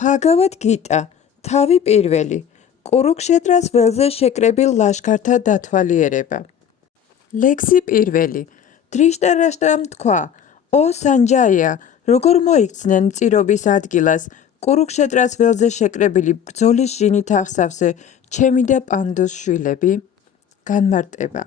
Bhagavad Gita, თავი პირველი, კურუქშეტრას ველზე შეკრებილ ლაშქართა დათვალიერება. ლექსი პირველი. დრიშტარაშტრამ თქვა, ო სანჯაია, როგორ მოიქცნენ მწირობის ადგილას, კურუქშეტრას ველზე შეკრებილი ბრძოლის ჟინით აღსავსე, ჩემი და პანდუს შვილები? განმარტება.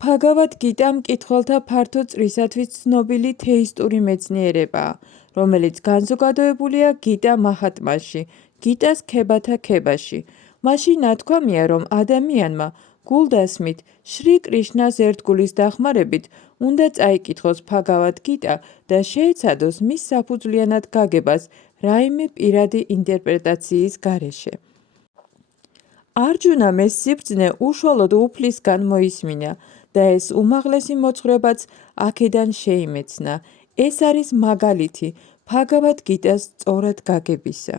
Bhagavad Gita მკითხველთა ფართო წრისათვის ცნობილი თეისტური მეცნიერებაა, რომელიც განზოგადოებულია გიტა მაჰატმაში, გიტას ქებათა ქებაში. მაშინ ნათქვამია, რომ ადამიანმა გულდასმით შრი კრიშნას ერთგულის დახმარებით უნდა წაიკითხოს Bhagavad Gita და შეეცადოს მის საფუძვლიანად გაგებას რაიმე პირადი ინტერპრეტაციის გარეშე. არჯუნამ ეს სიბრძნე უშუალოდ უფლისგან მოისმინა და ეს უმაღლესი მოძღვრებაც აქედან შეიმეცნა. ეს არის მაგალითი Bhagavad Gita-ს სწორად გაგებისა.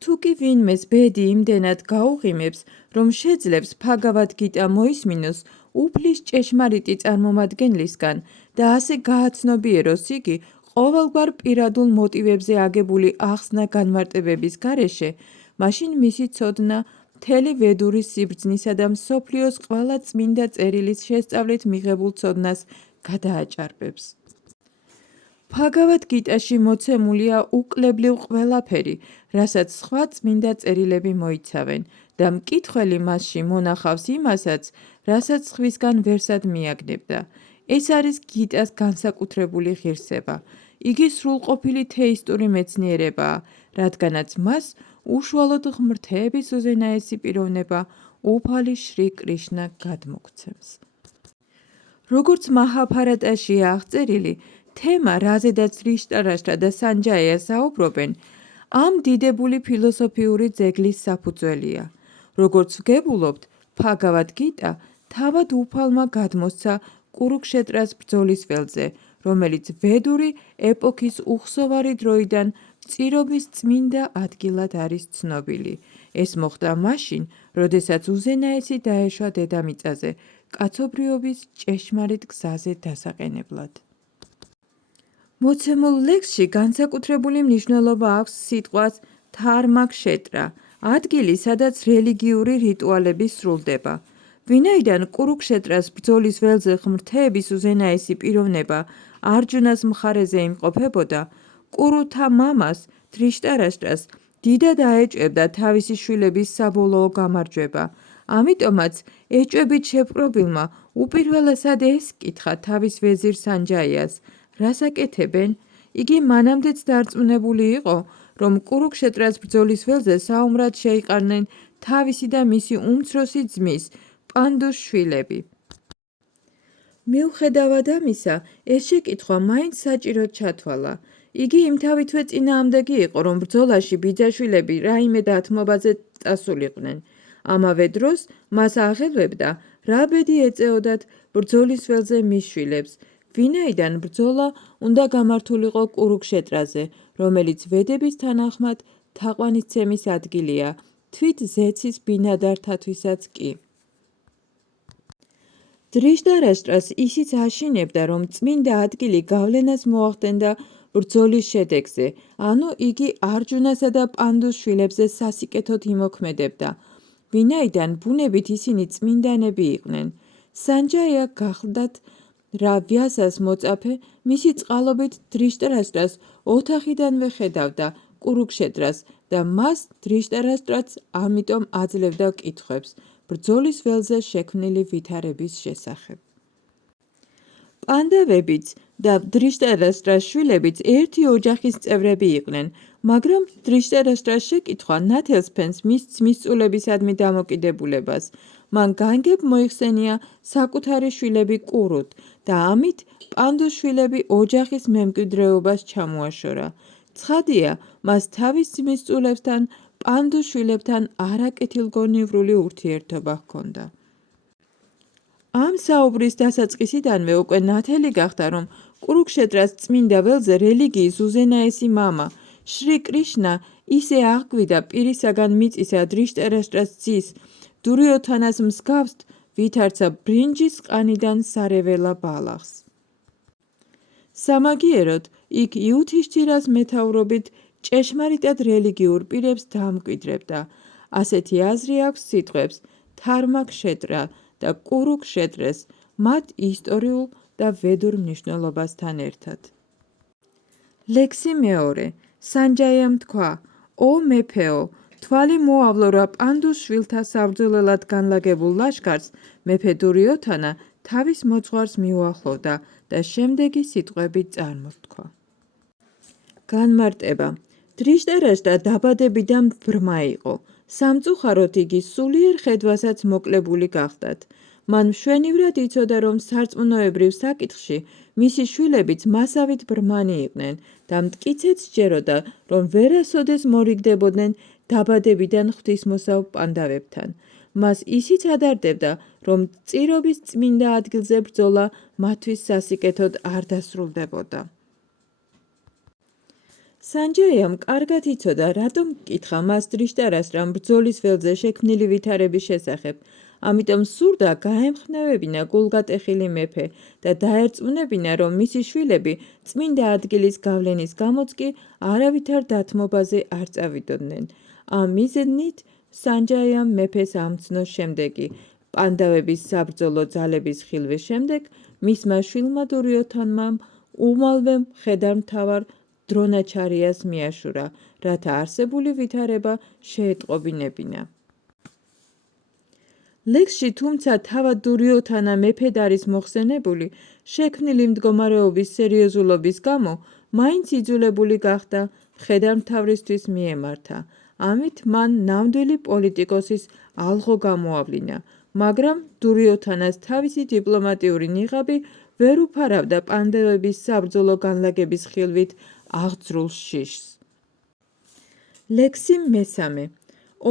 თუ კი ვინმეს ბედი იმდენად გაუღიმებს, რომ შეძლებს Bhagavad Gita მოისმინოს უფლის ჭეშმარიტი წარმომადგენლისგან და ასე გააცნობიეროს იგი ყოველგვარ პირადულ მოტივებზე აგებული ახსნა განმარტებების გარეშე, მაშინ მისი ცოდნა მთელი ვედურის სიბრძნისა და მსოფლიოს ყველა წმინდა წერილის შესწავლით მიღებულ ცოდნას გადააჭარბებს. Bhagavad Gita-ში მოცემულია უკლებლივ ყველაფერი, რასაც სხვა წმინდა წერილები მოიცავენ და მკითხველი მასში მონახავს იმასაც, რასაც სხვისგან ვერსად მიაგნებდა. ეს არის გიტას განსაკუთრებული ღირსება. იგი სრულყოფილი თეისტური მეცნიერებაა, რადგანაც მას უშუალოდ ღმრთების უზენაესი პიროვნება უფალი შრი კრიშნა გადმოგცემს. როგორც მაჰაბჰარატაშია აღწერილი, თემა, რაზედაც დრიშტარაშტრა და სანჯაია საუბრობენ, ამ დიდებული ფილოსოფიური ძეგლის საფუძველია. როგორც ვგებულობთ, Bhagavad Gita თავად უფალმა გადმოსცა კურუქშეტრას ბრძოლის ველზე, რომელიც ვედური ეპოქის უხსოვარი დროიდან მწირობის წმინდა ადგილად არის ცნობილი. ეს მოხდა მაშინ, როდესაც უზენაესი დაეშვა დედამიწაზე, კაცობრიობის ჭეშმარიტ გზაზე დასაყენებლად. მოცემულ ლექსში განსაკუთრებული მნიშვნელობა აქვს სიტყვას დჰარმაქშეტრა, ადგილი, სადაც რელიგიური რიტუალები სრულდება. ვინაიდან კურუქშეტრას ბრძოლის ველზე ღმრთების უზენაესი პიროვნება არჯუნას მხარეზე იმყოფებოდა, კურუთა მამას, დრიშტარაშტრას, დიდად აეჭვებდა თავისი შვილების საბოლოო გამარჯვება. ამიტომაც ეჭვებით შეპყრობილმა უპირველესად ეს კითხა თავის ვეზირ სანჯაიას, რას აკეთებენ? იგი მანამდეც დარწმუნებული იყო, რომ კურუქშეტრას ბრძოლის ველზე საომრად შეიყარნენ თავისი და მისი უმცროსი ძმის, პანდუს შვილები. მიუხედავად ამისა, ეს შეკითხვა მაინც საჭიროდ ჩათვალა. იგი იმთავითვე წინააღმდეგი იყო, რომ ბრძოლაში ბიძაშვილები რაიმე დათმობაზე წასულიყვნენ. ამავე დროს მას აღელვებდა, რა ბედი ეწეოდათ ბრძოლის ველზე მის შვილებს, ვინაიდან ბრძოლა უნდა გამართულიყო კურუქშეტრაზე, რომელიც ვედების თანახმად თაყვანისცემის ადგილია, თვით ზეცის ბინადართათვისაც კი. დრიშტარაშტრას ისიც აშინებდა, რომ წმინდა ადგილი გავლენას მოახდენდა ბრძოლის შედეგზე, ანუ იგი არჯუნასა და პანდუს შვილებზე სასიკეთოდ იმოქმედებდა, ვინაიდან ბუნებით ისინი წმინდანები იყვნენ. სანჯაია გახლდათ რა ვიასას მოწაფე, მისი წყალობით დრიშტარაშტრას ოთახიდანვე ხედავდა კურუქშეტრას და მას დრიშტარაშტრაც ამიტომ აძლევდა კითხვებს ბრძოლის ველზე შექმნილი ვითარების შესახებ. პანდავებიც და დრიშტარაშტრას შვილებიც ერთი ოჯახის წევრები იყვნენ, მაგრამ დრიშტარაშტრას შეკითხვა ნათელსფენს მის ძმისწულებისადმი დამოკიდებულებას. მან განგებ მოიხსენია საკუთარი შვილები კურუთ და ამით პანდუს შვილები ოჯახის მემკვიდრეობას ჩამოაშორა. ცხადია, მას თავის ძმისწულებთან, პანდუს შვილებთან არაკეთილგონივრული ურთიერთობა ჰქონდა. ამ საუბრის დასაწყისიდანვე უკვე ნათელი გახდა, რომ კურუქშეტრას წმინდა ველზე რელიგიის უზენაესი მამა, შრი კრიშნა ისე აღგვიდა პირისაგან მიწისა დრიშტარაშტრას ძის, დურიოთანას მსგავსთ, ვითარცა ბრინჯის ყანიდან სარეველა ბალახს. სამაგიეროდ, იქ იუთიშთირას მეთაურობით ჭეშმარიტად რელიგიურ პირებს დაამკვიდრებდა. ასეთი აზრი აქვს სიტყვებს თარმაკშეტრა და კურუკშეტრეს მათ ისტორიულ და ვედურ მნიშვნელობასთან ერთად. ლექსი მეორე. სანჯაიამ თქვა: ო მეფეო, თვალი მოავლო რა პანდუს შვილთა საბრძოლველად განლაგებულ ლაშქარს მეფე დურიოთანა თავის მოძღვარს მიუახლოვდა და შემდეგი სიტყვები წარმოთქვა. განმარტება. დრიშტარაშტა დაბადებიდან ბრმა იყო. სამწუხაროდ იგი სულიერ ხედვასაც მოკლებული გახდათ. მან მშვენივრად იცოდა, რომ სარწმუნოებრივ საკითხში მისი შვილებიც მასავით ბრმანი იყვნენ და მტკიცედ სჯეროდა, რომ ვერასოდეს მორიგდებოდნენ დაბადებიდან ღვთისმოსავ პანდავებთან. მას ისიც ადარდებდა, რომ წირობის წმინდა ადგილზე ბრძოლა მათთვის სასიკეთოდ არ დასრულდებოდა. სანჯაიამ კარგად იცოდა, რატომ კითხა მას დრიშტარას რამ ბრძოლის ველზე შექმნილი ვითარების შესახებ, ამიტომ სურდა გაემხნევებინა გულგატეხილი მეფე და დაერწმუნებინა, რომ მისი შვილები წმინდა ადგილის გავლენის გამოც კი არავითარ დათმობაზე არ წავიდოდნენ. ამ მიზნით სანჯაიამ მეფეს ამცნო შემდეგი: პანდავების საბრძოლო ძალების ხილვის შემდეგ მისმა შვილმა დურიოთანმა უმალვე მხედართმთავარ დრონაჩარიას მიაშურა, რათა არსებული ვითარება შეეტყობინებინა. ლექსში თუმცა თავად დურიოთანა მეფედ არის მოხსენებული, შექმნილი მდგომარეობის სერიოზულობის გამო მაინც იძულებული გახდა მხედართმთავრისთვის მიემართა. ამით მან ნამდვილი პოლიტიკოსის ალღო გამოავლინა, მაგრამ დურიოთანას თავისი დიპლომატიური ნიღაბი ვერ უფარავდა პანდავების საბრძოლო განლაგების ხილვით აღძრულ შიშს. ლექსი მესამე.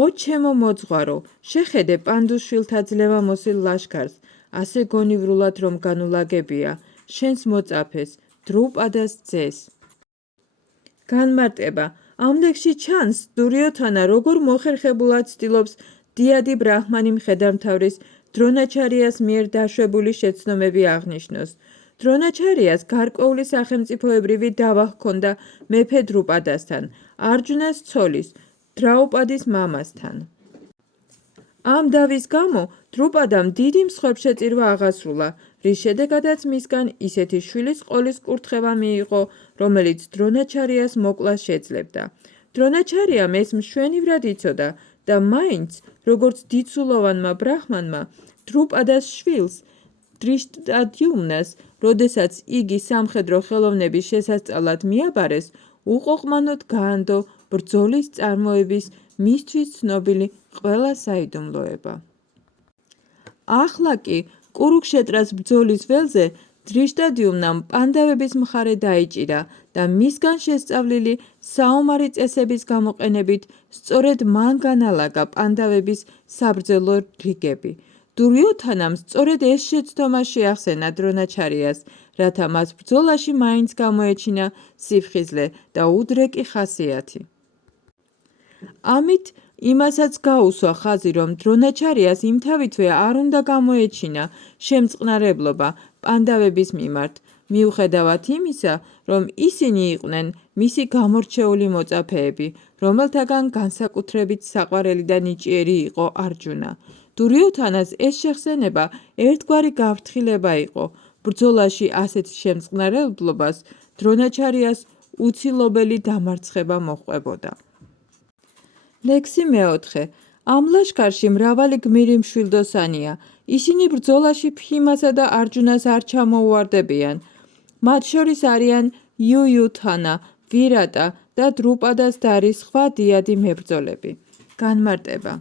ო ჩემო მოძღვარო, შეხედე პანდუს შვილთა ძლევამოსილ ლაშქარს, ასე გონივრულად რომ განულაგებია, შენს მოწაფეს, დრუპადას ძეს. განმარტება. ამ ლექსში ჩანს, დურიოთანა როგორ მოხერხებულად ცდილობს დიადი ბრაჰმანი მხედართმთავრის დრონაჩარიას მიერ დაშვებული შეცდომები აღნიშნოს. დრონაჩარიას გარკვეული სახელმწიფოებრივი დავა ჰქონდა მეფე დრუპადასთან, არჯუნას ცოლის, დრაუპადის მამასთან. ამ დავის გამო დრუპადამ დიდი მსხვერპლშეწირვა აღასრულა, რის შედეგადაც მისგან ისეთი შვილის ყოლის კურთხევა მიიღო, რომელიც დრონაჩარიას მოკვლას შეძლებდა. დრონაჩარიამ ეს მშვენივრად იცოდა და მაინც, როგორც დიდსულოვანმა ბრაჰმანმა, დრუპადას შვილს, დრიშტადიუმნას, როდესაც იგი სამხედრო ხელოვნების შესასწავლად მიაბარეს, უყოყმანოდ გაანდო ბრძოლის წარმოების მისთვის ცნობილი ყველა საიდუმლოება. ახლა კი კურუკშეტრას ბრძოლის ველზე დრიშტადიუმნამ პანდავების მხარე დაიჭირა და მისგან შესწავლილი საომარი წესების გამოყენებით სწორედ მან განალაგა პანდავების საბრძოლო რიგები. დურიოთანამ სწორედ ეს შეცდომა შეახსენა დრონაჩარიას, რათა მას ბრძოლაში მაინც გამოეჩინა სიფხიზლე და უდრეკი ხასიათი. ამით იმასაც გაუსვა ხაზი, რომ დრონაჩარიას იმთავითვე არ უნდა გამოეჩინა შემწყნარებლობა პანდავების მიმართ, მიუხედავად იმისა, რომ ისინი იყვნენ მისი გამორჩეული მოწაფეები, რომელთაგან განსაკუთრებით საყვარელი და ნიჭიერი იყო არჯუნა. დურიოთანას ეს შეხსენება ერთგვარი გაფრთხილება იყო. ბრძოლაში ასეთ შემწყნარებლობას დრონაჩარიას უცილობელი დამარცხება მოჰყვებოდა. ლექსი მეოთხე. ამ ლაშქარში მრავალი გმირი მშვილდოსანია. ისინი ბრძოლაში ფჰიმასა და არჯუნას არ ჩამოუვარდებიან. მათ შორის არიან იუიუთანა, ვირატა და დრუპადას დარის სხვა დიადი მებრძოლები. განმარტება.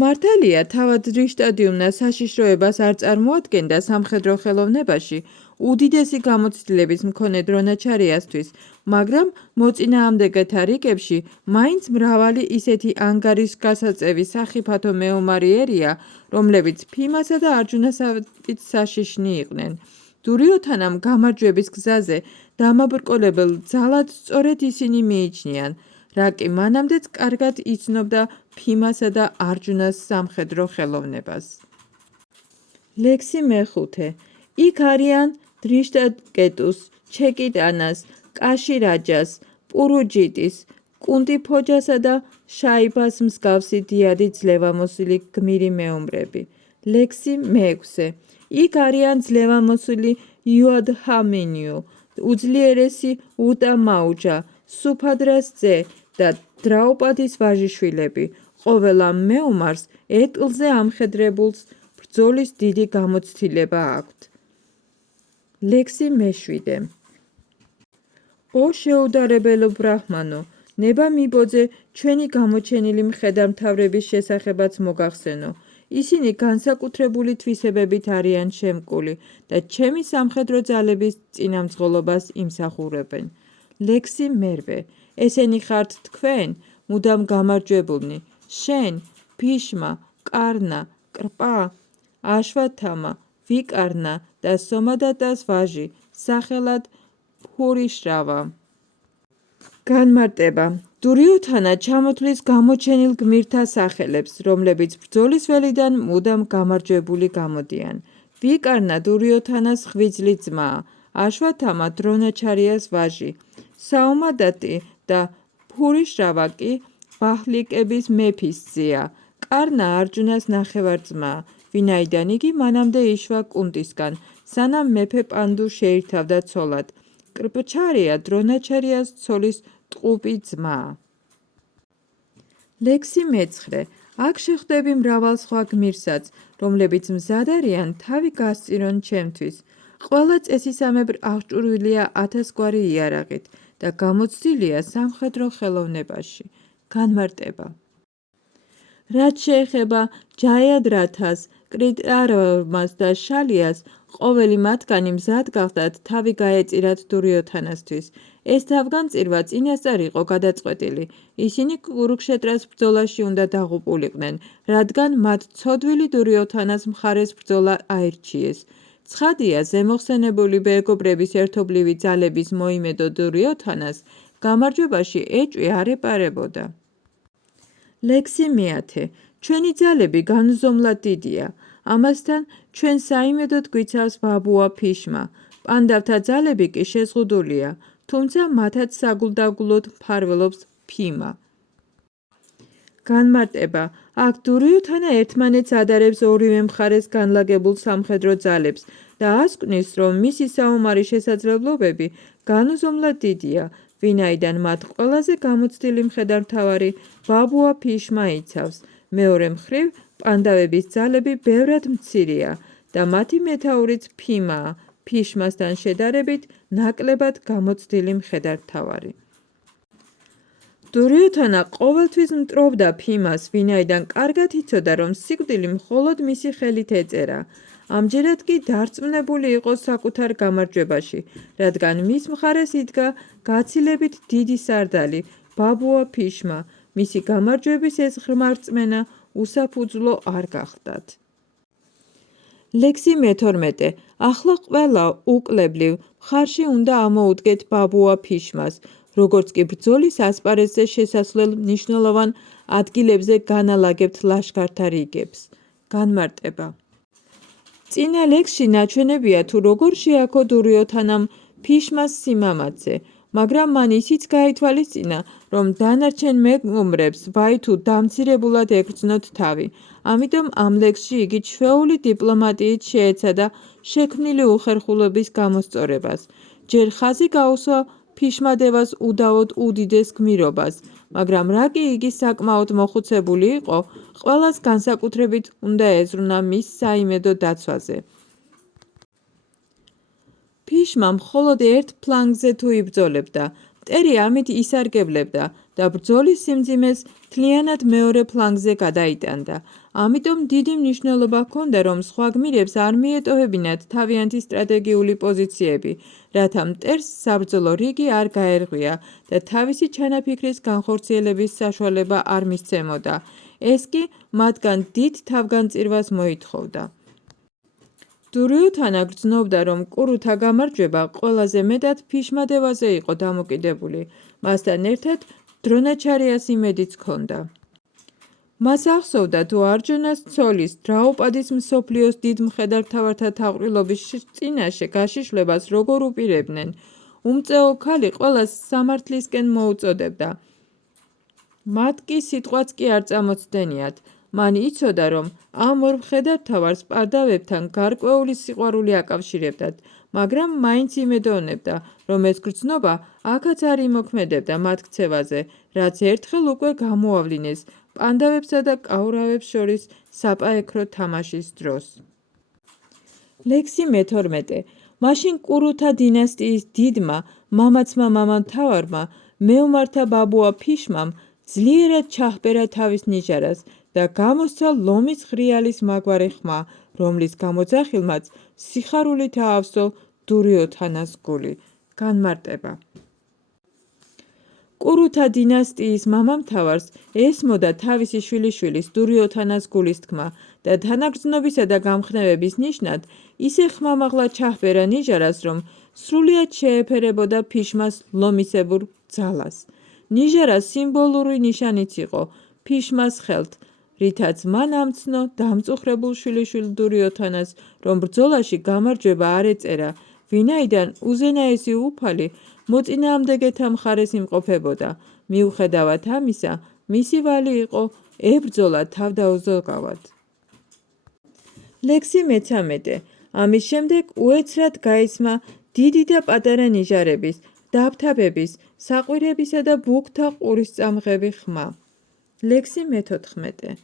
მართალია, თავად დრიშტადიუმნა საშიშროებას არ წარმოადგენდა სამხედრო ხელოვნებაში უდიდესი გამოცდილების მქონე დრონაჩარიასთვის, მაგრამ მოწინააღმდეგეთა რიგებში მაინც მრავალი ისეთი ანგარიშგასაწევი სახიფათო მეომარიერია, რომლებიც ფჰიმასა და არჯუნასავით საშიშნი იყვნენ. დურიოთანამ გამარჯვების გზაზე დამაბრკოლებელ ძალად სწორედ ისინი მიიჩნიან, რა კი მანამდეც კარგად იცნობდა ფჰიმასა და არჯუნას სამხედრო ხელოვნებას. ლექსი მეხუთე. იქ არიან დრიშტაკეტუს, ჩეკიტანას, კაშირაჯას, პურუჯიტის, კუნტიფოჯასა და შაიბას მსგავსი დიადი ძლევამოსილი გმირი მეომრები. ლექსი მეექვსე. იქ არიან ძლევამოსილი იოდჰამინიუ, უძლიერესი უტა მაუჯა, სუფადრას ძე და დრაუპადის ვაჟიშვილები. ყოველ ამ მეომარს ეტლზე ამხედრებულს ბრძოლის დიდი გამოცდილება აქვთ. ლექსი მეშვიდე. ო შეუდარებელო ბრაჰმანო, ნება მიბოძე ჩვენი გამოჩენილი მხედართმთავრების შესახებაც მოგახსენო. ისინი განსაკუთრებული თვისებებით არიან შემკული და ჩემი სამხედრო ძალების წინამძღოლობას იმსახურებენ. ლექსი მერვე. ესენი ხართ თქვენ, მუდამ გამარჯვებულნი, შენ, ბhishma, კარნა, კრპა, აშვათამა, ვიკარნა და სომადატას ვაჟი, სახელად ფურიშრავა. განმარტება. დურიოთანა ჩამოთვლის გამოჩენილ გმირთა სახელებს, რომლებიც ბრძოლის ველიდან მუდამ გამარჯვებული გამოდიან. ვიკარნა დურიოთანას ღვიძლი ძმაა, აშვათამა დრონაჩარიას ვაჟი, საომადატი და ფურიშრავა კი ბაჰლიკების მეფის ძეა. კარნა არჯუნას ნახევარ-ძმაა, ვინაიდან იგი მანამდე იშვა კუნტისგან, სანამ მეფე პანდუ შეირთავდა ცოლად. კრპჩარია დრონაჩარიას ცოლის ტყუპი ძმაა. ლექსი მეცხრე. აქ შეხვდები მრავალ სხვა გმირსაც, რომლებიც მზად არიან თავი გასწირონ ჩემთვის. ყველა წესისამებრ აღჭურვილია 1000 გვარი იარაღით და გამოცდილია სამხედრო ხელოვნებაში. განმარტება. რაც შეეხება ჯაიადრათას, კრიტარვას და შალიას, ყოველი მათგანი მზად გახდათ თავი გაეწირათ დურიოთანასთვის. ეს თავგანწირვა წინასწარ იყო გადაწყვეტილი. ისინი კურუქშეტრას ბრძოლაში უნდა დაღუპულიყვნენ, რადგან მათ ცოდვილი დურიოთანას მხარეს ბრძოლა აირჩიეს. ცხადია, ზემოხსენებული მეგობრების ერთობლივი ძალების მოიმედო დურიოთანას, გამარჯვებაში ეჭვი არ ეპარებოდა. ლექსი მეათე. ჩვენი ძალები განუზომლად დიდია. ამასთან, ჩვენ საიმედოდ გვიცავს ბაბუა ბhishma. პანდავთა ძალები კი შეზღუდულია, თუმცა მათაც საგულდაგულოდ მფარველობს ბhima. განმარტება. აქ დურიოთანა ერთმანეთს ადარებს ორივე მხარეს განლაგებულ სამხედრო ძალებს და ასკვნის, რომ მისი საომარი შესაძლებლობები განუზომლად დიდია, ვინაიდან მათ ყველაზე გამოცდილი მხედართმთავარი ბაბუა ბhishma იცავს. მეორე მხრივ, პანდავების ძალები ბევრად მცირეა და მათი მეთაურიც ბhimაა, ბhishmasთან შედარებით ნაკლებად გამოცდილი მხედართმთავარი. დურიოთანა ყოველთვის მტრობდა ბhimას, ვინაიდან კარგად იცოდა, რომ სიკვდილი მხოლოდ მისი ხელით ეწერა. ამჯერად კი დარწმუნებული იყო საკუთარ გამარჯვებაში, რადგან მის მხარეს იდგა გაცილებით დიდი სარდალი, ბაბუა ბhishma. მისი გამარჯვების ეს ღრმა რწმენა უსაფუძვლო არ გახდათ. ლექსი მეთორმეტე. ახლა ყველა უკლებლივ მხარში უნდა ამოუდგეთ ბაბუა ბhishmas, როგორც კი ბრძოლის ასპარეზზე შესასვლელ მნიშვნელოვან ადგილებზე განალაგებთ ლაშქართა რიგებს. განმარტება. წინა ლექსში ნაჩვენებია თუ როგორ შეაქო დურიოთანამ ბhishmas სიმამაცე, მაგრამ მან ისიც გაითვალისწინა, რომ დანარჩენ მეგობრებს ვაი თუ დამცირებულად ეკრძნოთ თავი. ამიტომ ამ ლექსში იგი ჩვეული დიპლომატიით შეეცადა შექმნილი უხერხულობის გამოსწორებას. ჯერ ხაზი გაუსვა ბhishma-დევას უდავოდ უდიდეს გმირობას, მაგრამ რა კი იგი საკმაოდ მოხუცებული იყო, ყველას განსაკუთრებით უნდა ეზრუნა მის საიმედო დაცვაზე. ბhishma მხოლოდ ერთ ფლანგზე თუ იბრძოლებდა, მტერი ამით ისარგებლებდა და ბრძოლის სიმძიმეს მთლიანად მეორე ფლანგზე გადაიტანდა. ამიტომ დიდი მნიშვნელობა ჰქონდა, რომ სხვა გმირებს არ მიეტოვებინათ თავიანთი სტრატეგიული პოზიციები, რათა მტერს საბრძოლო რიგი არ გაერღვია და თავისი ჩანაფიქრის განხორციელების საშუალება არ მისცემოდა. ეს კი მათგან დიდ თავგანწირვას მოითხოვდა. დურიოთანა გრძნობდა, რომ კურუთა გამარჯვება ყველაზე მეტად ბhishma-დევაზე იყო დამოკიდებული. მასთან ერთად დრონაჩარიას იმედიც ჰქონდა. მას ახსოვდა თუ არჯუნას ცოლის დრაუპადის მსოფლიოს დიდ მხედართმთავართა თავყრილობის წინაშე გაშიშვლებას როგორ უპირებდნენ. უმწეო ქალი ყველას სამართლისკენ მოუწოდებდა. მათ კი სიტყვაც კი არ წამოწდენიათ. მან იცოდა, რომ ამ ორ მხედართმთავარს პარდავებთან გარკვეული სიყვარული აკავშირებდათ, მაგრამ მაინც იმედოვნებდა, რომ ეს გრძნობა აქაც არ იმოქმედებდა მათ ქცევაზე, რაც ერთხელ უკვე გამოავლინეს პანდავებსა და კაურავებს შორის საპაექრო თამაშის დროს. ლექსი მე-12. მაშინ კურუთა დინასტიის დიდმა, მამაცმა მამამთავარმა, მეომართა ბაბუა ფიშმამ ძლიერად ჩაჰბერა თავის ნიჟარას და გამოსცა ლომის ღრიალის მაგვარი ხმა, რომლის გამოძახილმაც სიხარულით აავსო დურიოთანას გული. განმარტება. კურუთა დინასტიის მამამთავარს ესმოდა თავისი შვილიშვილის დურიოთანას გულის თქმა და თანაგრძნობისა და გამხნევების ნიშნად ისე ხმამაღლა ჩაჰბერა ნიჟარას, რომ სრულიად შეეფერებოდა ფიშმას ლომისებურ ძალას. ნიჟარა სიმბოლური ნიშანიც იყო ფიშმას ხელთ, რითაც მან ამცნო დამწუხრებულ შვილიშვილ დურიოთანას, რომ ბრძოლაში გამარჯვება არ ეწერა, ვინაიდან უზენაესი უფალი მოწინააღმდეგეთა მხარეს იმყოფებოდა. მიუხედავად ამისა, მისი ვალი იყო ებრძოლა თავდაუზოგავად. ლექსი მე-13. ამის შემდეგ უეცრად გაისმა დიდი და პატარა ნიჟარების, დავთაბების, საყვირებისა და ბუქთა ყურის წამღები ხმა. ლექსი მე-14.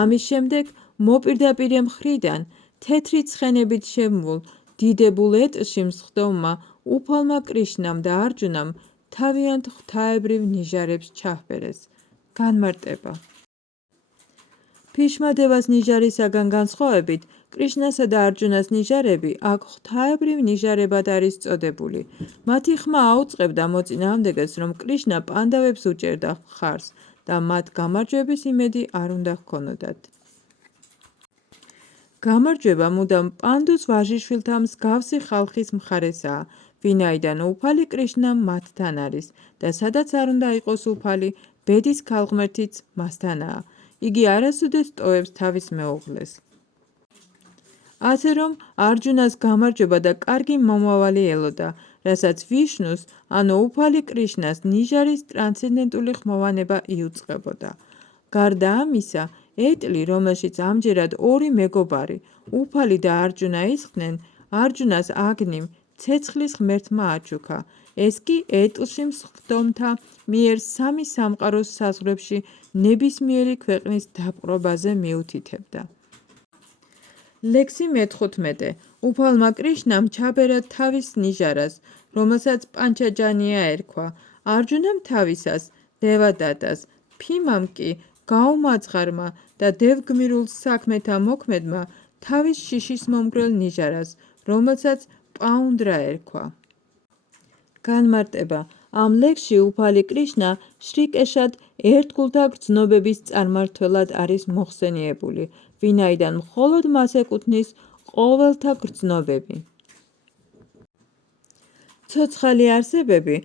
ამის შემდეგ მოპირდაპირე მხრიდან თეთრი ცხენებით შემმულ დიდებულ ეტლში მსხდომმა უფალმა კრიშნამ და არჯუნამ თავიანთ ღვთაებრივ ნიჟარებს ჩაჰბერეს. განმარტება. ფიშმადევას ნიჟარისაგან განსხვავებით, კრიშნასა და არჯუნას ნიჟარები აქ ღვთაებრივ ნიჟარებად არის წოდებული. მათი ხმა აუწყებდა მოწინააღმდეგეს, რომ კრიშნა პანდავებს უჭერდა მხარს და მათ გამარჯვების იმედი არ უნდა ჰქონოდათ. გამარჯვება მუდამ პანდუს ვაჟიშვილთა მსგავსი ხალხის მხარესაა, ვინაიდან უფალი კრიშნა მათთან არის და სადაც არ უნდა იყოს უფალი, ბედის ქალღმერთიც მასთანაა. იგი არასოდეს ტოვებს თავის მეუღლეს. ასე რომ არჯუნას გამარჯვება და კარგი მომავალი ელოდა, რასაც ვიშნუს, ანუ უფალი კრიშნას ნიჟარის ტრანსცენდენტული ხმოვანება იუწყებოდა. გარდა ამისა, ეტლი, რომელშიც ამჯერად ორი მეგობარი, უფალი და არჯუნა ისხდნენ, არჯუნას აგნიმ ცეცხლის ღმერთმა აჩუქა. ეს კი ეტლში მსხდომთა მიერ სამი სამყაროს საზღვრებში ნებისმიერი ქვეყნის დაპყრობაზე მიუთითებდა. ლექსი მე-15. უფალმა კრიშნამ ჩაბერა თავის ნიჟარას, რომელსაც პანჩაჯანია ერქვა, არჯუნამ თავისას, დევადატას, ფიმამ კი გაუმაძღარმა და დევგმირულ საქმეთა მოქმედმა თავის შიშისმომგვრელ ნიჟარას, რომელსაც პაუნდრა ერქვა. განმარტება. ამ ლექსში უფალი კრიშნა შრიკეშად ერთგულთა გრძნობების წარმმართველად არის მოხსენიებული, ვინაიდან მხოლოდ მას ეკუთვნის ყოველთა გრძნობები. ცოცხალი არსებები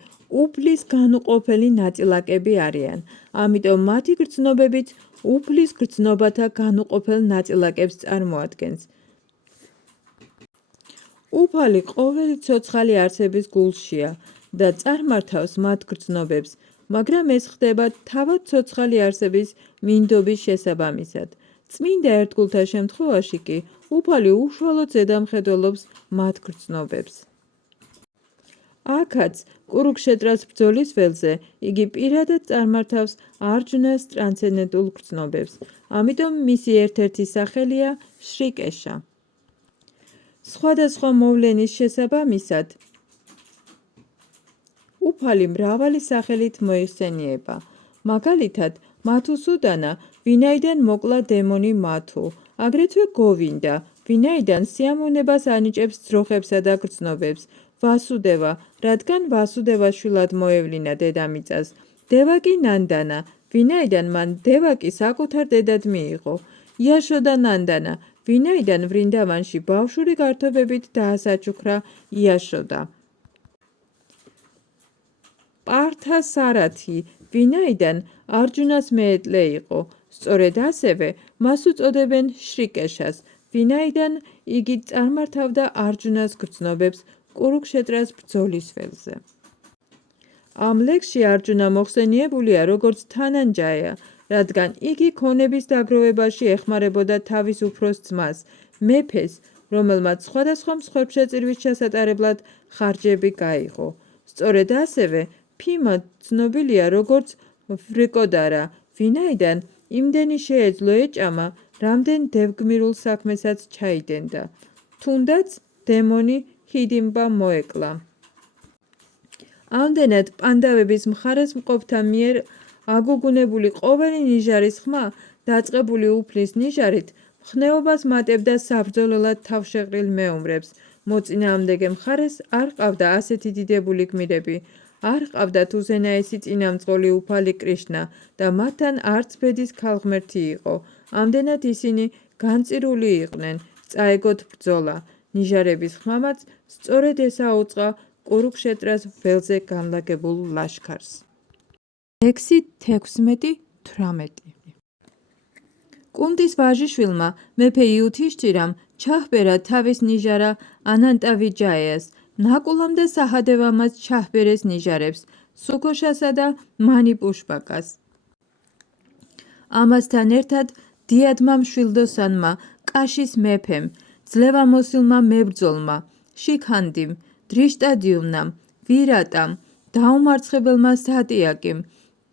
უფლის განუყოფელი ნაწილაკები არიან, ამიტომ მათი გრძნობებიც უფლის გრძნობათა განუყოფელ ნაწილაკებს წარმოადგენს. უფალი ყოველი ცოცხალი არსების გულშია და წარმართავს მათ გრძნობებს, მაგრამ ეს ხდება თავად ცოცხალი არსების მინდობის შესაბამისად. წმინდა ერთგულთა შემთხვევაში კი უფალი უშუალოდ ზედამხედველობს მათ გრძნობებს. აქაც კურუქშეტრას ბრძოლის ველზე იგი პირადად წარმართავს არჯუნას ტრანსცენდენტულ გრძნობებს, ამიტომ მისი ერთ-ერთი სახელია შრიკეშა. სხვადასხვა მოვლენის შესაბამისად უფალი მრავალი სახელით მოიხსენიება. მაგალითად, მათუსუდანა, ვინაიდან მოკლა დემონი მათუ, აგრეთვე გოვინდა, ვინაიდან სიამოვნებას ანიჭებს ძროხებსა და გრძნობებს, ვასუდევა, რადგან ვასუდევას შვილად მოევლინა დედამიწას, დევაკი ნანდანა, ვინაიდან მან დევაკი საკუთარ დედად მიიღო, იაშოდა ნანდანა, ვინაიდან ვრინდავანში ბავშვური გართობებით დაასაჩუქრა იაშოდა. პართა სარათი, ვინაიდან არჯუნას მეეტლე იყო, სწორედ ასევე მას უწოდებენ შრიკეშას, ვინაიდან იგი წარმართავდა არჯუნას გრძნობებს კურუქშეტრას ბრძოლის ველზე. ამ ლექსში არჯუნა მოხსენიებულია როგორც თანანჯაია, რადგან იგი ქონების დაგროვებაში ეხმარებოდა თავის უფროს ძმას, მეფეს, რომელმაც სხვადასხვა მსხვერპლშეწირვის ჩასატარებლად ხარჯები გაიღო. სწორედ ასევე ფიმა ცნობილია როგორც ვრიკოდარა, ვინაიდან იმდენი შეეძლო ეჭამა, რამდენ დევგმირულ საქმესაც ჩაიდენდა. თუნდაც დემონი ჰიდიმბა მოეკლა. ამდენად პანდავების მხარესმყოფთა მიერ აგუგუნებული ყოველი ნიჟარის ხმა დაწყებული უფლის ნიჟარით მხნეობას მატებდა საბრძოლველად თავშეყრილ მეომრებს. მოწინააღმდეგე მხარეს არ ყავდა ასეთი დიდებული გმირები, არ ყავდათ უზენაესი წინამძღოლი უფალი კრიშნა და მათთან არც ბედის ქალღმერთი იყო. ამდენად ისინი განწირული იყვნენ, წაეგოთ ბრძოლა. ნიჟარების ხმამაც სწორედ ეს აუწყა კურუქშეტრას ველზე განლაგებულ ლაშქარს. ლექსი 16-18 კუნტის ვაჟიშვილმა მეფე იუთიშთირამ ჩაჰბერა თავის ნიჟარა ანანტავიჯაიას, ნაკულამ და საჰადევამაც ჩაჰბერეს ნიჟარებს, სუქოშასა და მანიპუშპაკას. ამასთან ერთად დიადმა მშვილდოსანმა, კაშის მეფემ, ძლევამოსილმა მებრძოლმა, შიქანდიმ, დრიშტადიუმნამ, ვირატამ, დაუმარცხებელმა სატიაკიმ,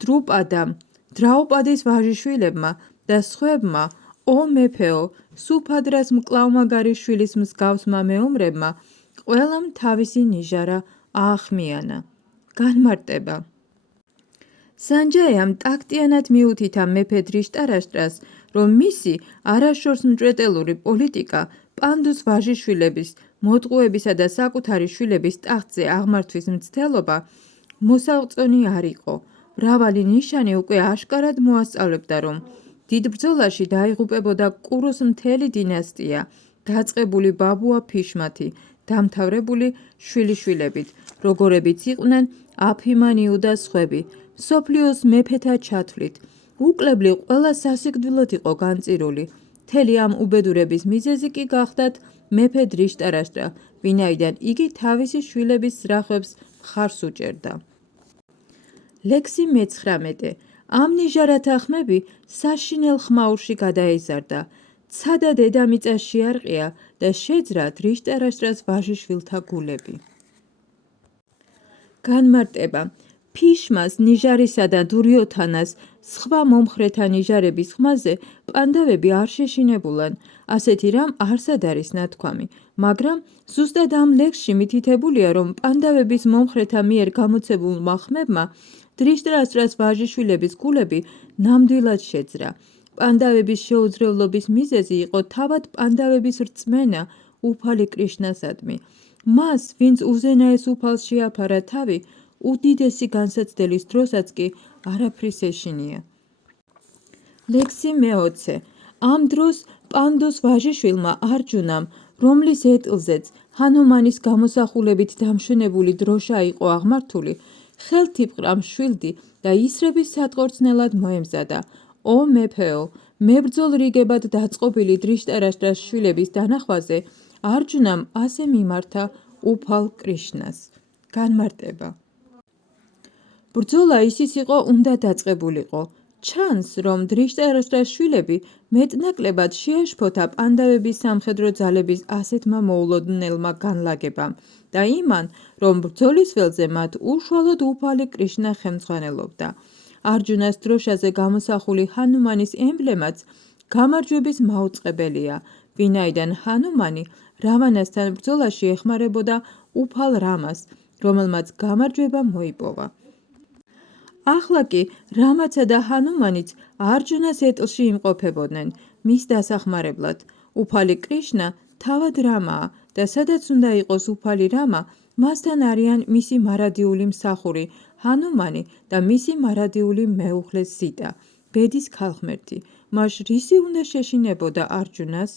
დრუპადამ, დრაუპადის ვაჟიშვილებმა და სხვებმა, ო მეფეო, სუფადრას მკლავმაგარი შვილის მსგავსმა მეომრებმა, ყველამ თავისი ნიჟარა აახმიანა. განმარტება. სანჯაიამ ტაქტიანად მიუთითა მეფე დრიშტარაშტრას, რომ მისი არაშორს მჭვეტელური პოლიტიკა პანდუს ვაჟიშვილების, მოტყუებისა და საკუთარი შვილების ტახტზე აღმართვის მცდელობა მოსაუწონი არ იყო. მრავალი ნიშანი უკვე აშკარად მოასწავლებდა, რომ დიდ ბრძოლაში დაიღუპებოდა კურუს მთელი დინასტია, დაწყებული ბაბუა ფიშმათი, დამთავრებული შვილიშვილებით, როგორებიც იყვნენ აფიმანიუ და სხვები, მსოფლიოს მეფეთა ჩათვლით. უკლებლი ყველა სასიკვდილოდ იყო განწირული. მთელი ამ უბედურების მიზეზი კი გახდათ მეფე დრიშტარაშტრა, ვინაიდან იგი თავისი შვილების ძრახებს მხარს უჭერდა. ლექსი 19 ამ ნიჟარათა ხმები საშინელ ხმაურში გადაეზარდა. ცადა დედამიწა შეარყია და შეძრა დრიშტარაშტრას ვაჟიშვილთა გულები. განმარტება. ფიშმას, ნიჟარისა და დურიოთანას სხვა მომხრეთა ნიჟარების ხმაზე პანდავები არ შეშინებულან. ასეთი რამ არსად არის ნათქვამი, მაგრამ ზუსტად ამ ლექსში მითითებულია, რომ პანდავების მომხრეთა მიერ გამოცებულმა ხმებმა დრიშტარაშტრას ვაჟიშვილების გულები ნამდვილად შეძრა. პანდავების შეუძლებლობის მიზეზი იყო თავად პანდავების რწმენა უფალი კრიშნასადმი. მას, ვინც უზენაეს უფალს შეაფარა თავი, უდიდესი განსაცდელის დროსაც კი არაფრის ეშინია. ლექსი 20 ამ დროს პანდუს ვაჟიშვილმა არჯუნამ, რომლის ეტლზეც ჰანუმანის გამოსახულებით დამშვენებული დროშა იყო აღმართული, ხელთიპყრა მშვილდი და ისრების სატყორცნელად მოემზადა. ო მეფეო, მებრძოლ რიგებად დაწყობილი დრიშტარაშტრას შვილების დანახვაზე არჯუნამ ასე მიმართა უფალ კრიშნას. განმარტება. ბრძოლა ისიც იყო უნდა დაწყებულიყო. ჩანს, რომ დრიშტარაშტრას შვილები მეტნაკლებად შეაშფოთა პანდავების სამხედრო ძალების ასეთმა მოულოდნელმა განლაგებამ და იმან, რომ ბრძოლის ველზე მათ უშუალოდ უფალი კრიშნა ხელმძღვანელობდა. არჯუნას დროშაზე გამოსახული ჰანუმანის ემბლემაც გამარჯვების მაუწყებელია, ვინაიდან ჰანუმანი რავანასთან ბრძოლაში ეხმარებოდა უფალ რამას, რომელმაც გამარჯვება მოიპოვა. ახლა კი რამაცა და ჰანუმანიც არჯუნას ეტლში იმყოფებოდნენ მის დასახმარებლად. უფალი კრიშნა თავად რამაა და სადაც უნდა იყოს უფალი რამა, მასთან არიან მისი მარადიული მსახური ჰანუმანი და მისი მარადიული მეუღლე სიტა, ბედის ქალღმერთი. მას რისი უნდა შეშინებოდა არჯუნას?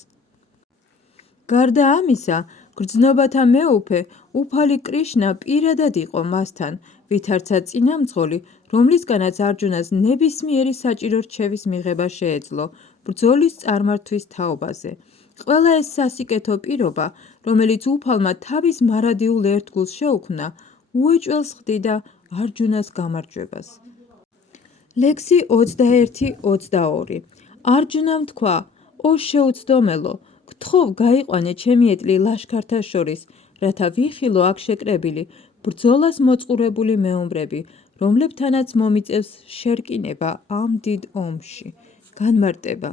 გარდა ამისა, გრძნობათა მეუფე უფალი კრიშნა პირადად იყო მასთან, ვითარცა წინამძღოლი, რომლისგანაც არჯუნას ნებისმიერი საჭირო რჩევის მიღება შეეძლო ბრძოლის წარმართვის თაობაზე. ყველა ეს სასიკეთო პირობა, რომელიც უფალმა თავის მარადიულ ერთგულს შეუქმნა, უეჭველს ხდიდა არჯუნას გამარჯვებას. ლექსი 21-22. არჯუნამ თქვა: "ო შეუცდომელო, გთხოვ გაიყვანე ჩემი ეტლი ლაშქართა შორის, რათა ვიხილო აქ შეკრებილი, ბრძოლას მოწყურებული მეომრები, რომლებთანაც მომიწევს შერკინება ამ დიდ ომში." განმარტება.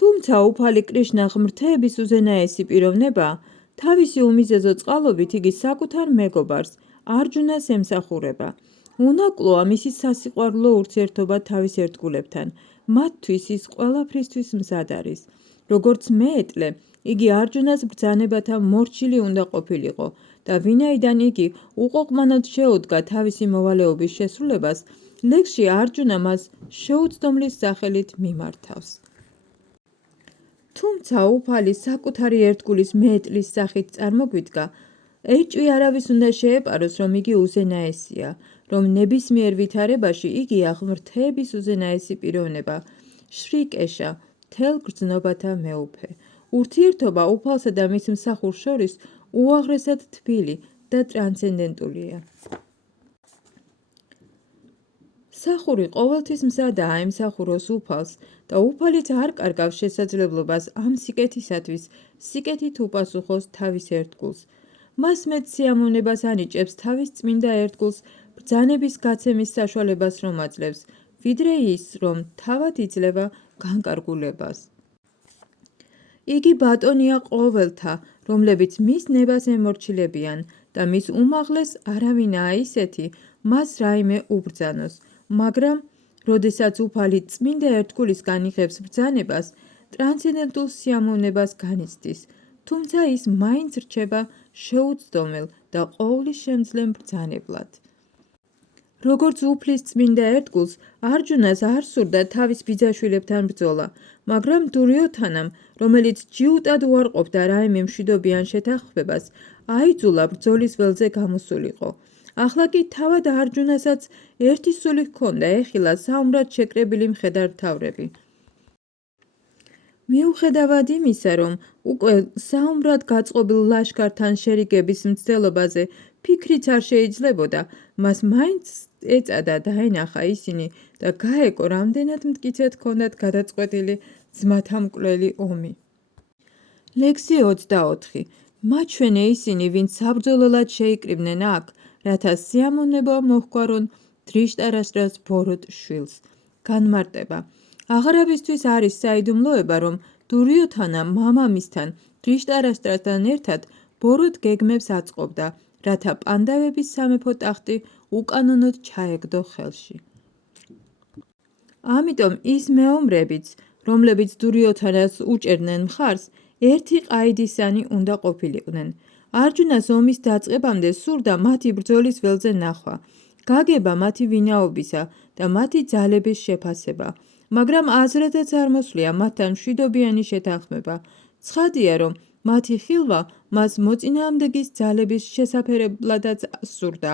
თუმცა უფალი კრიშნა ღმრთების უზენაესი პიროვნებაა, თავისი უმიზეზო წყალობით იგი საკუთარ მეგობარს, არჯუნას ემსახურება. უნაკლოა მისი სასიყვარულო ურთიერთობა თავის ერთგულებთან, მათთვის ის ყველაფრისთვის მზად არის. როგორც მეეტლე, იგი არჯუნას ბრძანებათა მორჩილი უნდა ყოფილიყო და ვინაიდან იგი უყოყმანოდ შეუდგა თავისი მოვალეობის შესრულებას, ლექსში არჯუნა მას შეუცდომლის სახელით მიმართავს. თუმცა უფალი საკუთარი ერთგულის მეეტლის სახით წარმოგვიდგა, ეჭვი არავის უნდა შეეპაროს, რომ იგი უზენაესია, რომ ნებისმიერ ვითარებაში იგია ღმრთების უზენაესი პიროვნება, შრიკეშა, მთელ გრძნობათა მეუფე. ურთიერთობა უფალსა და მის მსახურს შორის უაღრესად თბილი და ტრანსცენდენტულია. მსახური ყოველთვის მზადაა ემსახუროს უფალს და უფალიც არ კარგავს შესაძლებლობას ამ სიკეთისათვის სიკეთით უპასუხოს თავის ერთგულს. მას მეტ სიამოვნებას ანიჭებს თავის წმინდა ერთგულს ბრძანების გაცემის საშუალებას რომ აძლევს, ვიდრე ის, რომ თავად იძლევა განკარგულებას. იგი ბატონია ყოველთა, რომლებიც მის ნებას ემორჩილებიან და მის უმაღლეს არავინაა ისეთი, მას რაიმე უბრძანოს, მაგრამ როდესაც უფალი წმინდა ერთგულისგან იღებს ბრძანებას, ტრანსცენდენტულ სიამოვნებას განიცდის, თუმცა ის მაინც რჩება შეუცდომელ და ყოვლისშემძლე ბრძანებლად. როგორც უფლის წმინდა ერთგულს, არჯუნას არ სურდა თავის ბიძაშვილებთან ბრძოლა, მაგრამ დურიოთანამ, რომელიც ჯიუტად უარყოფდა რაიმე მშვიდობიან შეთანხმებას, აიძულა ბრძოლის ველზე გამოსულიყო. ახლა კი თავად არჯუნასაც ერთი სული ჰქონდა ეხილა საომრად შეკრებილი მხედართმთავრები. მიუხედავად იმისა, რომ უკვე საომრად გაწყობილ ლაშქართან შერიგების მცდელობაზე ფიქრიც არ შეიძლებოდა, მას მაინც ეწადა დაენახა ისინი და გაეკო, რამდენად მტკიცედ ჰქონდათ გადაწყვეტილი ძმათამკვლელი ომი. ლექსი 24. მაჩვენე ისინი, ვინც საბრძოლველად შეიკრიბნენ აქ, რათა სიამოვნება მოჰგვარონ დრიშტარაშტრას ბოროტ შვილს. განმარტება. აღარავისთვის არის საიდუმლოება, რომ დურიოთანა მამამისთან დრიშტარაშტრასთან ერთად ბოროტ გეგმებს აწყობდა, რათა პანდავების სამეფო ტახტი უკანონოდ ჩაეგდო ხელში. ამიტომ ის მეომრებიც, რომლებიც დურიოთანას უჭერდნენ მხარს, ერთი ყაიდისანი უნდა ყოფილიყვნენ. არჯუნას ომის დაწყებამდე სურდა მათი ბრძოლის ველზე ნახვა, გაგება მათი ვინაობისა და მათი ძალების შეფასება, მაგრამ აზრადაც არ მოსვლია მათთან მშვიდობიანი შეთანხმება. ცხადია, რომ მათი ხილვა მას მოწინააღმდეგის ძალების შესაფერებლადაც სურდა,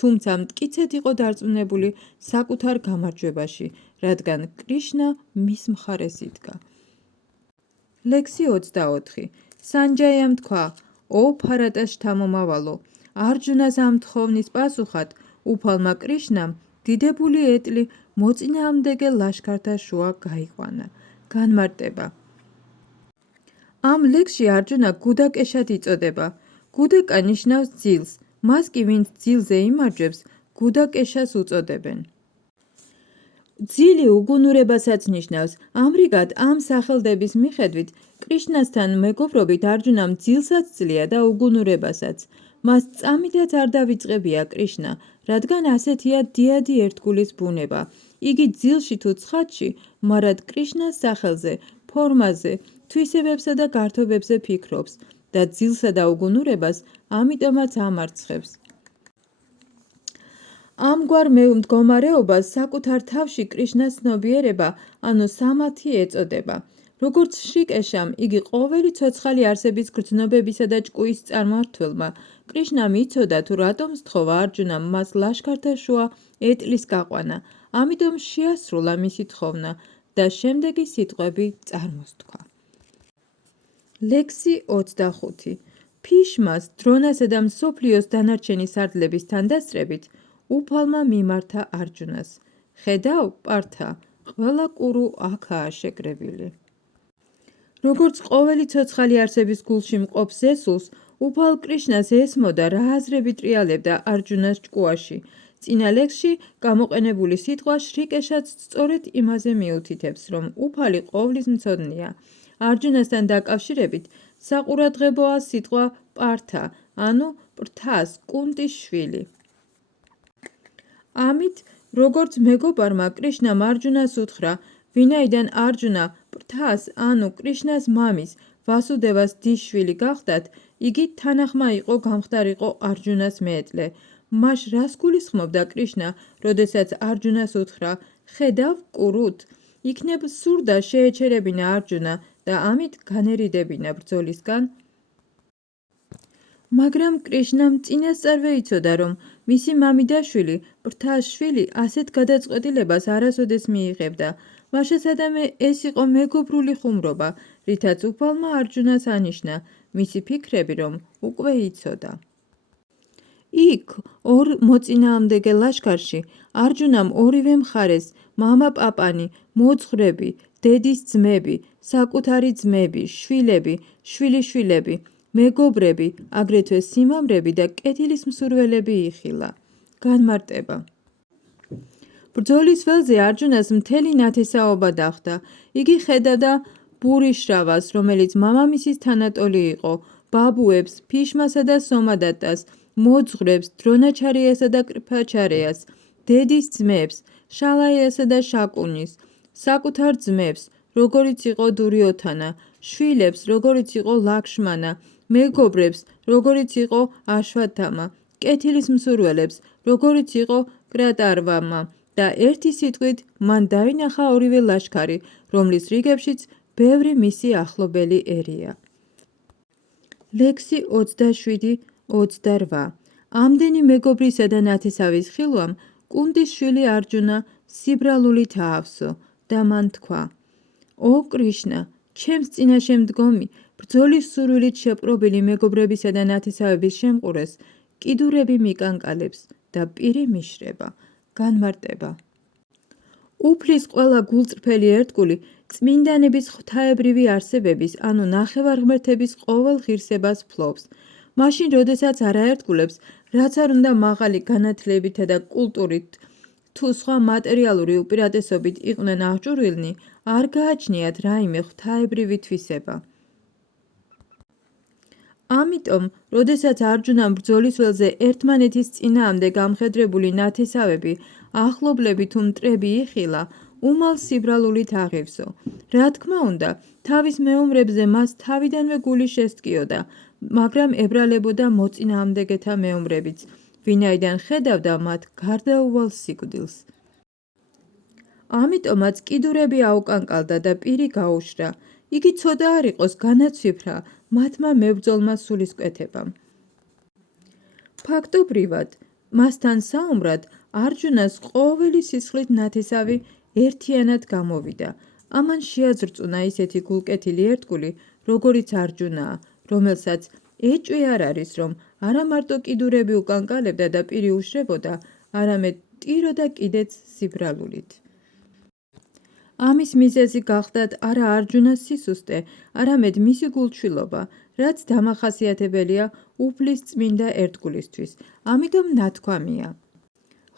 თუმცა მტკიცედ იყო დარწმუნებული საკუთარ გამარჯვებაში, რადგან კრიშნა მის მხარეს იდგა. ლექსი 24. სანჯაიამ თქვა: "ო ფარატას შთამომავალო, არჯუნას ამ თხოვნის პასუხად უფალმა კრიშნამ დიდებული ეტლი მოწინააღმდეგე ლაშქართა შუა გაიყვანა." განმარტება. ამ ლექსში არჯუნა გუდაკეშად იწოდება. გუდაკა ნიშნავს ძილს, მას კი ვინც ძილზე იმარჯვებს, გუდაკეშას უწოდებენ. ძილი უგუნურებასაც ნიშნავს, ამრიგად ამ სახელდების მიხედვით კრიშნასთან მეგობრობით არჯუნამ ძილსაც ძლია და უგუნურებასაც. მას წამიდაც არ დავიწყებია კრიშნა, რადგან ასეთია დიადი ერთგულის ბუნება. იგი ძილში თუ ცხადში, მარად კრიშნას სახელზე, ფორმაზე, თვისებებსა და გართობებზე ფიქრობს და ძილსა და უგუნურებას ამიტომაც ამარცხებს. ამგვარ მდგომარეობას საკუთარ თავში კრიშნას ცნობიერება, ანუ სამათი ეწოდება. როგორც შრიკეშამ, იგი ყოველი ცოცხალი არსების გრძნობებისა და ჭკუის წარმმართველმა, კრიშნამ იცოდა თუ რატომ სთხოვა არჯუნამ მას ლაშქართა შუა ეტლის გაყვანა, ამიტომ შეასრულა მისი თხოვნა და შემდეგი სიტყვები წარმოსთქვა. ლექსი 25. ფიშმას დრონასა და მსოფლიოს დანარჩენი სარდლების თანდასწრებით უფალმა მიმართა არჯუნას. ხედავ, პართა, ყველა კურუ აქაა შეკრებილი. როგორც ყოველი ცოცხალი არსების გულში მყოფ ზესულს, უფალ კრიშნას ესმოდა რა აზრები ტრიალებდა არჯუნას ჭკუაში. წინა ლექსში გამოყენებული სიტყვა შრიკეშაც სწორედ იმაზე მიუთითებს, რომ უფალი ყოვლის მცოდნეა. არჯუნასთან დაკავშირებით საყურადღებოა სიტყვა პართა, ანუ პრთას, კუნტის შვილი. ამით, როგორც მეგობარმა კრიშნამ არჯუნას უთხრა, ვინაიდან არჯუნა პრთას, ანუ კრიშნას მამის, ვასუდევას დისშვილი გახდათ, იგი თანახმა იყო გამხდარიყო არჯუნას მეეტლე. მას რას გულისხმობდა კრიშნა, როდესაც არჯუნას უთხრა, ხედავ კურუთ, იქნებ სურდა შეეჩერებინა არჯუნა და ამით განერიდებინა ბრძოლისგან. მაგრამ კრიშნამ წინასწარვე იცოდა, რომ მისი მამი და შვილი, პრთას შვილი, ასეთ გადაწყვეტილებას არასოდეს მიიღებდა. მაშასადამე ეს იყო მეგობრული ხუმრობა, რითაც უფალმა არჯუნას ანიშნა, მისი ფიქრები რომ უკვე იცოდა. იქ ორ მოწინააღმდეგე ლაშქარში არჯუნამ ორივე მხარეს მამა პაპანი, მოძღვრები, დედის ძმები, საკუთარი ძმები, შვილები, შვილიშვილები, მეგობრები, აგრეთვე სიმამრები და კეთილის მსურველები იხილა. განმარტება. ბრძოლის ველზე არჯუნას მთელი ნათესაობა დახვდა. იგი ხედავდა ბურიშრავას, რომელიც მამამისის თანატოლი იყო, ბაბუებს, ფიშმასა და სომადატას, მოძღვრებს, დრონაჩარიასა და კრიფაჩარეას, დედის ძმებს, შალაიასა და შაკუნის, საკუთარ ძმებს, როგორიც იყო დურიოთანა, შვილებს, როგორიც იყო ლაქშმანა, მეგობრებს, როგორიც იყო აშვათამა, კეთილის მსურველებს, როგორიც იყო კრატარვამა და ერთი სიტყვით მან დაინახა ორივე ლაშქარი, რომლის რიგებშიც ბევრი მისი ახლობელი ერია. ლექსი 27-28. ამდენი მეგობრისა და ნათესავის ხილვამ კუნტის შვილი არჯუნა სიბრალულით აავსო და მან თქვა: ო კრიშნა, ჩემს წინაშე მდგომი, ბრძოლის სურვილით შეპყრობილი მეგობრებისა და ნათესავების შემყურეს კიდურები მიკანკალებს და პირი მიშრება. განმარტება. უფლის ყველა გულწრფელი ერთგული წმინდანების ღვთაებრივი არსებების, ანუ ნახევარღმერთების ყოველ ღირსებას ფლობს. მაშინ, როდესაც არაერთგულებს, რაც არ უნდა მაღალი განათლებითა და კულტურით თუ სხვა მატერიალური უპირატესობით იყვნენ აღჭურვილნი, არ გააჩნიათ რაიმე ღვთაებრივი თვისება. ამიტომ, როდესაც არჯუნამ ბრძოლის ველზე ერთმანეთის წინააღმდეგ გამხედრებული ნათესავები, ახლობლები თუ მტრები იხილა, უმალ სიბრალულით აღივსო. რა თქმა უნდა, თავის მეომრებზე მას თავიდანვე გული შესტკიოდა, მაგრამ ებრალებოდა მოწინააღმდეგეთა მეომრებიც, ვინაიდან ხედავდა მათ გარდაუვალ სიკვდილს. ამიტომაც კიდურები აუკანკალდა და პირი გაუშრა. იგი ცოდა არ იყოს განაცვიფრა მათმა მებრძოლმა სულისკვეთებამ. ფაქტობრივად, მასთან საუმრად არჯუნას ყოველი სისხლით ნათესავი ერთიანად გამოვიდა. ამან შეაძრწუნა ისეთი გულკეთილი ერთგული, როგორიც არჯუნაა, რომელსაც ეჭვი არ არის, რომ არა მარტო კიდურები უკანკალებდა და პირი უშრებოდა, არამედ ტიროდა კიდეც სიბრალულით. ამის მიზეზი გახდათ არა არჯუნას სისუსტე, არამედ მისი გულჩვილობა, რაც დამახასიათებელია უფლის წმინდა ერთგულისთვის. ამიტომ ნათქვამია: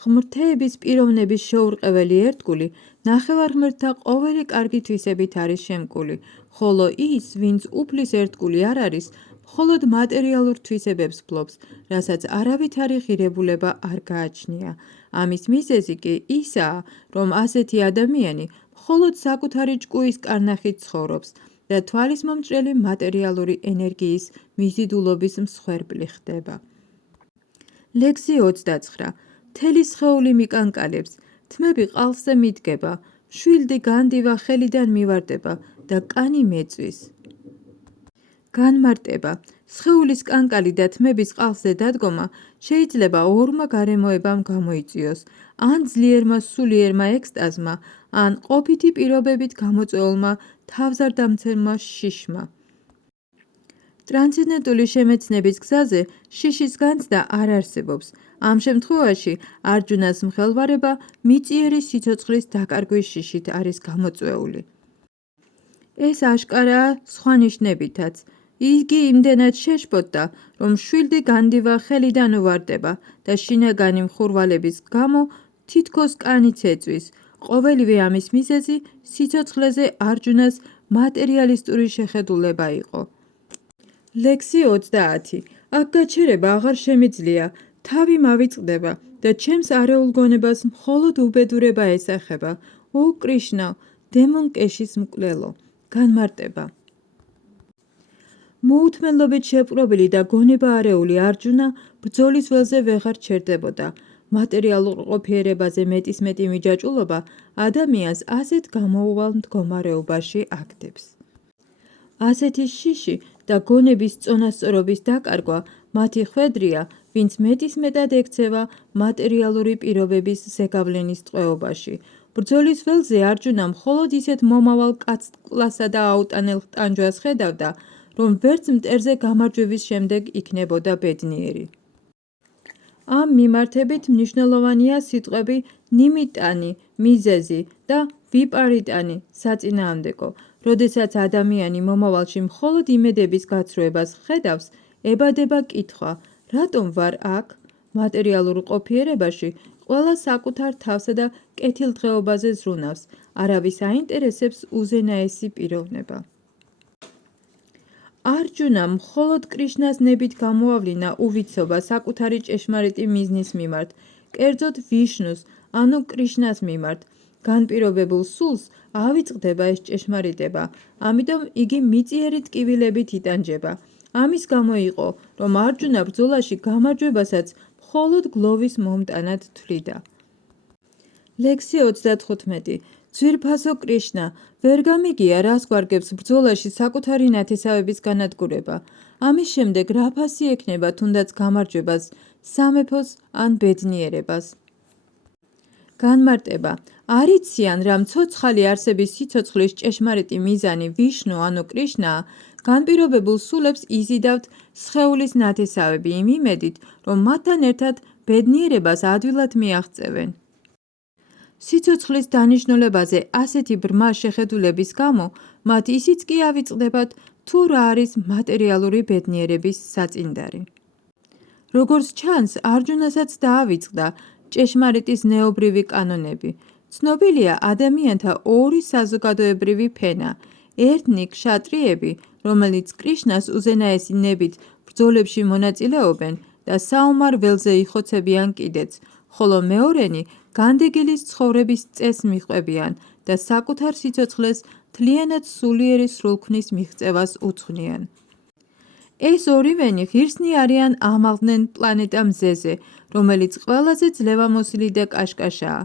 ღმრთების პიროვნების შეურყეველი ერთგული ნახევარღმერთთა ყოველი კარგი თვისებით არის შემკული, ხოლო ის, ვინც უფლის ერთგული არ არის, მხოლოდ მატერიალურ თვისებებს ფლობს, რასაც არავითარი ღირებულება არ გააჩნია. ამის მიზეზი კი ისაა, რომ ასეთი ადამიანი მხოლოდ საკუთარი ჭკუის კარნახით ცხოვრობს და თვალისმომჭრელი მატერიალური ენერგიის მიზიდულობის მსხვერპლი ხდება. ლექსი 29. მთელი სხეული მიკანკალებს, თმები ყალსზე მიდგება, შვილდი განდივა ხელიდან მივარდება და კანი მეწვის. განმარტება. სხეულის კანკალი და თმების ყალსზე დადგომა შეიძლება ორმა გარემოებამ გამოიწვიოს, ან ძლიერმა სულიერმა ექსტაზმა, ან ყოფითი პირობებით გამოწვეულმა თავზარდამცემმა შიშმა. ტრანსცენდენტული შემეცნების გზაზე შიშის განცდა არ არსებობს. ამ შემთხვევაში არჯუნას მხელვარება მიწიერი სიცოცხლის დაკარგვის შიშით არის გამოწვეული. ეს აშკარაა სხვა ნიშნებითაც. იგი იმდენად შეშფოთდა, რომ მშვილდი განდივა ხელიდან უვარდება და შინაგანი მხურვალების გამო თითქოს კანიც ეწვის. ყოველივე ამის მიზეზი სიცოცხლეზე არჯუნას მატერიალისტური შეხედულება იყო. ლექსი 30. აქ გაჩერება აღარ შემიძლია, თავი მავიწყდება და ჩემს არეულ გონებას მხოლოდ უბედურება ესახება. ო კრიშნა, დემონ კეშის მკვლელო, განმარტება. მოუთმენლობით შეპყრობილი და გონება არეული არჯუნა ბრძოლის ველზე ვეღარ ჩერდებოდა. მატერიალურ ყოფიერებაზე მეტისმეტი მიჯაჭვულობა ადამიანს ასეთ გამოუვალ მდგომარეობაში აგდებს. ასეთი შიში და გონების წონასწორობის დაკარგვა მათი ხვედრია, ვინც მეტისმეტად ექცევა მატერიალური პირობების ზეგავლენის ტყვეობაში. ბრძოლის ველზე არჯუნა მხოლოდ ისეთ მომავალ კაცკლასსა და აუტანელ ტანჯვას ხედავდა, რომ ვერც მტერზე გამარჯვების შემდეგ იქნებოდა ბედნიერი. ამ მიმართებით მნიშვნელოვანია სიტყვები ნიმიტანი, მიზეზი და ვიპარიტანი, საწინააღმდეგო. როდესაც ადამიანი მომავალში მხოლოდ იმედების გაცრუებას ხედავს, ებადება კითხვა, რატომ ვარ აქ? მატერიალურ ყოფიერებაში ყველა საკუთარ თავსა და კეთილდღეობაზე ზრუნავს, არავის აინტერესებს უზენაესი პიროვნება. არჯუნა მხოლოდ კრიშნას ნებით გამოავლინა უვიცობა საკუთარი ჭეშმარიტი მიზნის მიმართ, კერძოდ ვიშნუს, ანუ კრიშნას მიმართ. განპირობებულ სულს ავიწყდება ეს ჭეშმარიტება, ამიტომ იგი მიწიერი ტკივილებით იტანჯება. ამის გამო იყო, რომ არჯუნა ბრძოლაში გამარჯვებასაც მხოლოდ გლოვის მომტანად თვლიდა. ლექსი 35. ძვირფასო კრიშნა, ვერ გამიგია, რას გვარგებს ბრძოლაში საკუთარი ნათესავების განადგურება. ამის შემდეგ რა ფასი ექნება თუნდაც გამარჯვებას, სამეფოს ან ბედნიერებას. განმარტება. არ იციან, რამ ცოცხალი არსების სიცოცხლის ჭეშმარიტი მიზანი ვიშნუ ანუ კრიშნაა, განპირობებულ სულებს იზიდავთ სხეულის ნათესავები იმ იმედით, რომ მათთან ერთად ბედნიერებას ადვილად მიაღწევენ. სიცოცხლის დანიშნულებაზე ასეთი ბრმა შეხედულების გამო მათ ისიც კი ავიწყდებათ, თუ რა არის მატერიალური ბედნიერების საწინდარი. როგორც ჩანს, არჯუნასაც დაავიწყდა ჭეშმარიტის ზნეობრივი კანონები. ცნობილია ადამიანთა ორი საზოგადოებრივი ფენა. ერთნი ქშატრიები, რომელიც კრიშნას უზენაესი ნებით ბრძოლებში მონაწილეობენ და საომარ ველზე იხოცებიან კიდეც, ხოლო მეორენი განდეგილის ცხოვრების წესს მიჰყვებიან და საკუთარ სიცოცხლეს მთლიანად სულიერი სრულქმნის მიღწევას უძღვნიან. ეს ორივენი ღირსნი არიან ამაღლდნენ პლანეტა მზეზე, რომელიც ყველაზე ძლევამოსილი და კაშკაშაა.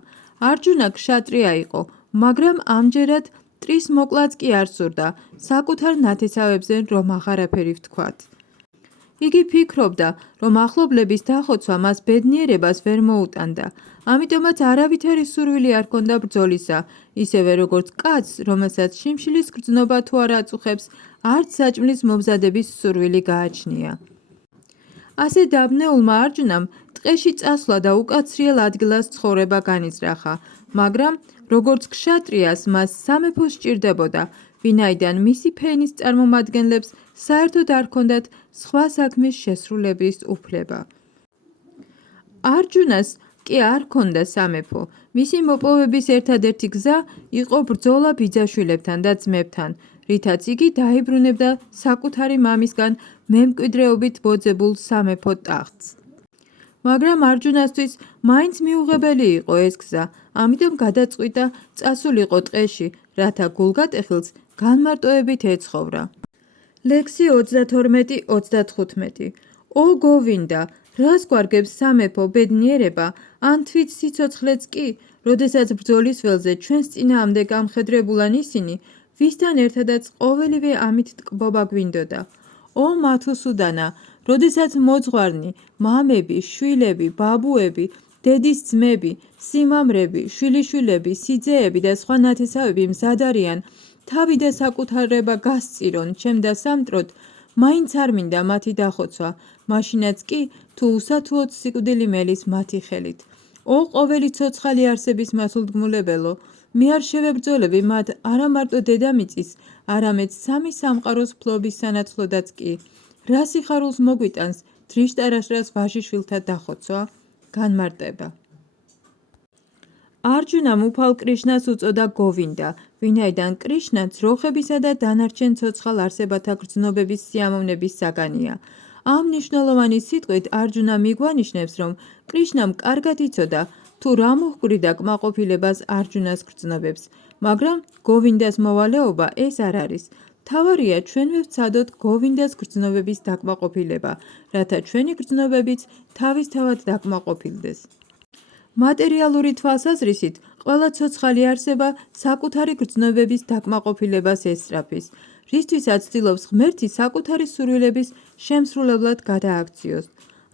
არჯუნა ქშატრია იყო, მაგრამ ამჯერად მტრის მოკლაც კი არ სურდა, საკუთარ ნათესავებზე რომ აღარაფერი ვთქვათ. იგი ფიქრობდა, რომ ახლობლების დახოცვა მას ბედნიერებას ვერ მოუტანდა, ამიტომაც არავითარი სურვილი არ ჰქონდა ბრძოლისა, ისევე როგორც კაცს, რომელსაც შიმშილის გრძნობა თუ არ აწუხებს, არც საჭმლის მომზადების სურვილი გააჩნია. ასე დაბნეულმა არჯუნამ ტყეში წასვლა და უკაცრიელ ადგილას ცხოვრება განიზრახა, მაგრამ როგორც ქშატრიას მას სამეფო სჭირდებოდა, ვინაიდან მისი ფენის წარმომადგენლებს საერთოდ არ ჰქონდათ სხვა საქმის შესრულების უფლება. არჯუნას კი არ ჰქონდა სამეფო. მისი მოპოვების ერთადერთი გზა იყო ბრძოლა ბიძაშვილებთან და ძმებთან, რითაც იგი დაიბრუნებდა საკუთარი მამისგან მემკვიდრეობით მოძებულ სამეფო ტახტს. მაგრამ არჯუნასთვის მაინც მიუღებელი იყო ეს გზა, ამიტომ გადაწყვიტა წასულიყო ტყეში, რათა გულგატეხილს განმარტოებით ეცხოვრა. ლექსი 32-35. ო გოვინდა, რას გვარგებს სამეფო ბედნიერება, ან თვით სიცოცხლეც კი, როდესაც ბრძოლის ველზე ჩვენს წინააღმდეგ ამხედრებულან ისინი, ვისთან ერთადაც ყოველივე ამით ტკბობა გვინდოდა. ო მათუსუდანა, როდესაც მოძღვარნი, მამები, შვილები, ბაბუები, დედის ძმები, სიმამრები, შვილიშვილები, სიძეები და სხვა ნათესავები მზად არიან, თავი და საკუთარება გასწირონ, ჩემ და სამტროდ, მაინც არ მინდა მათი დახოცვა, მაშინაც კი თუ უსათუოდ სიკვდილი მელის მათი ხელით. ო ყოველი ცოცხალი არსების მასულდგმულებელო, მე არ შევებრძოლები მათ არა მარტო დედამიწის, არამედ სამი სამყაროს ფლობის სანაცვლოდაც კი. რა სიხარულს მოგვიტანს დრიშტარაშრას ვაჟიშვილთა დახოცვა? განმარტება. არჯუნამ უფალ კრიშნას უწოდა გოვინდა, ვინაიდან კრიშნა ძროხებისა და დანარჩენ ცოცხალ არსებათა გრძნობების სიამოვნების საგანია. ამ მნიშვნელოვანი სიტყვით არჯუნა მიგვანიშნებს, რომ კრიშნამ კარგად იცოდა, თუ რა მოჰკვირდა კმაყოფილებას არჯუნას გრძნობებს, მაგრამ გოვინდას მოვალეობა ეს არ არის. თავარია ჩვენვე ვცადოთ გოვინდას გრძნობების დაკმაყოფილება, რათა ჩვენი გრძნობებიც თავისთავად დაკმაყოფილდეს. მატერიალური თვალსაზრისით, ყველა ცოცხალი არსება საკუთარი გრძნობების დაკმაყოფილებას ესწრაფის, რისთვისაც ცდილობს ღმერთი საკუთარი სურვილების შემსრულებლად გადააქციოს.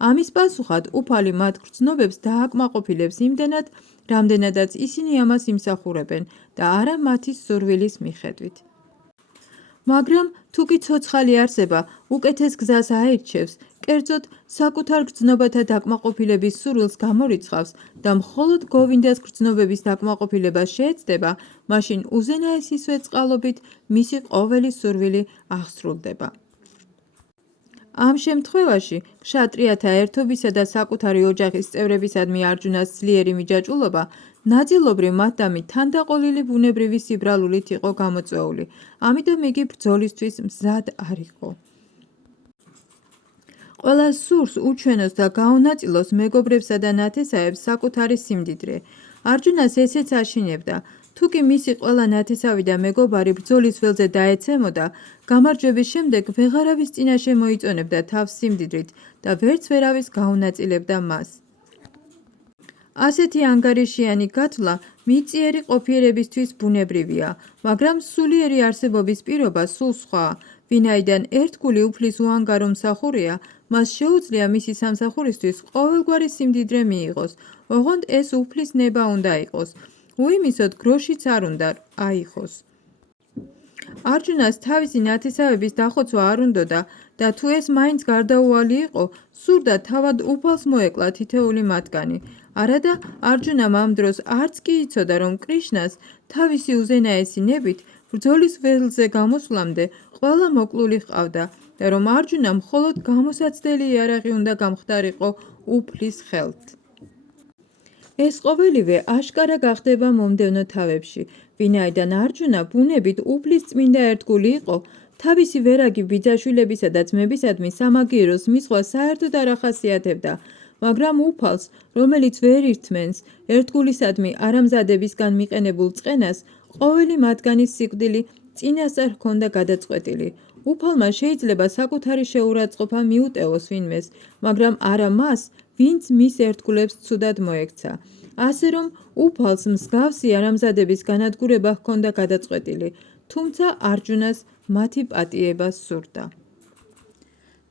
ამის პასუხად უფალი მათ გრძნობებს დააკმაყოფილებს იმდენად, რამდენადაც ისინი ამას იმსახურებენ და არა მათი სურვილის მიხედვით. მაგრამ თუ კი ცოცხალი არსება უკეთეს გზას აირჩევს, კერძოდ საკუთარ გრძნობათა დაკმაყოფილების სურვილს გამორიცხავს და მხოლოდ გოვინდას გრძნობების დაკმაყოფილება შეეცდება, მაშინ უზენაესისვე წყალობით მისი ყოველი სურვილი აღსრულდება. ამ შემთხვევაში ქშატრიათა ერთობისა და საკუთარი ოჯახის წევრებისადმი არჯუნას ძლიერი მიჯაჭვულობა ნაწილობრივ მათდამი თანდაყოლილი ბუნებრივი სიბრალულით იყო გამოწვეული, ამიტომ იგი ბრძოლისთვის მზად არ იყო. ყველა სურს უჩვენოს და გაუნაწილოს მეგობრებსა და ნათესავებს საკუთარი სიმდიდრე. არჯუნას ესეც აშინებდა, თუ კი მისი ყველა ნათესავი და მეგობარი ბრძოლის ველზე დაეცემოდა, გამარჯვების შემდეგ ვეღარავის წინაშე მოიწონებდა თავს სიმდიდრით და ვერც ვერავის გაუნაწილებდა მას. ასეთი ანგარიშიანი გათვლა მიწიერი ყოფიერებისთვის ბუნებრივია, მაგრამ სულიერი არსებობის პირობა სულ სხვაა, ვინაიდან ერთგული უფლის უანგარო მსახურია, მას შეუძლია მისი სამსახურისთვის ყოველგვარი სიმდიდრე მიიღოს, ოღონდ ეს უფლის ნება უნდა იყოს, უიმისოდ გროშიც არ უნდა აიღოს. არჯუნას თავისი ნათესავების დახოცვა არ უნდოდა და თუ ეს მაინც გარდაუვალი იყო, სურდა თავად უფალს მოეკლა თითეული მათგანი. არადა არჯუნამ ამ დროს არც კი იცოდა, რომ კრიშნას თავისი უზენაესი ნებით ბრძოლის ველზე გამოსვლამდე ყველა მოკლული ჰყავდა და რომ არჯუნა მხოლოდ გამოსაცდელი იარაღი უნდა გამხდარიყო უფლის ხელთ. ეს ყოველივე აშკარა გახდება მომდევნო თავებში, ვინაიდან არჯუნა ბუნებით უფლის წმინდა ერთგული იყო, თავისი ვერაგი ბიძაშვილებისა და ძმებისადმი სამაგიეროს მისხვა საერთოდ არ ახასიათებდა, მაგრამ უფალს, რომელიც ვერ ირთმენს ერთგულისადმი არამზადებისგან მიყენებულ წყენას, ყოველი მათგანის სიკვდილი წინასწარ ჰქონდა გადაწყვეტილი. უფალმა შეიძლება საკუთარი შეურაცხყოფა მიუტევოს ვინმეს, მაგრამ არა მას, ვინც მის ერთგულებს ცუდად მოექცა. ასე რომ უფალს მსგავსი არამზადების განადგურება ჰქონდა გადაწყვეტილი, თუმცა არჯუნას მათი პატიება სურდა.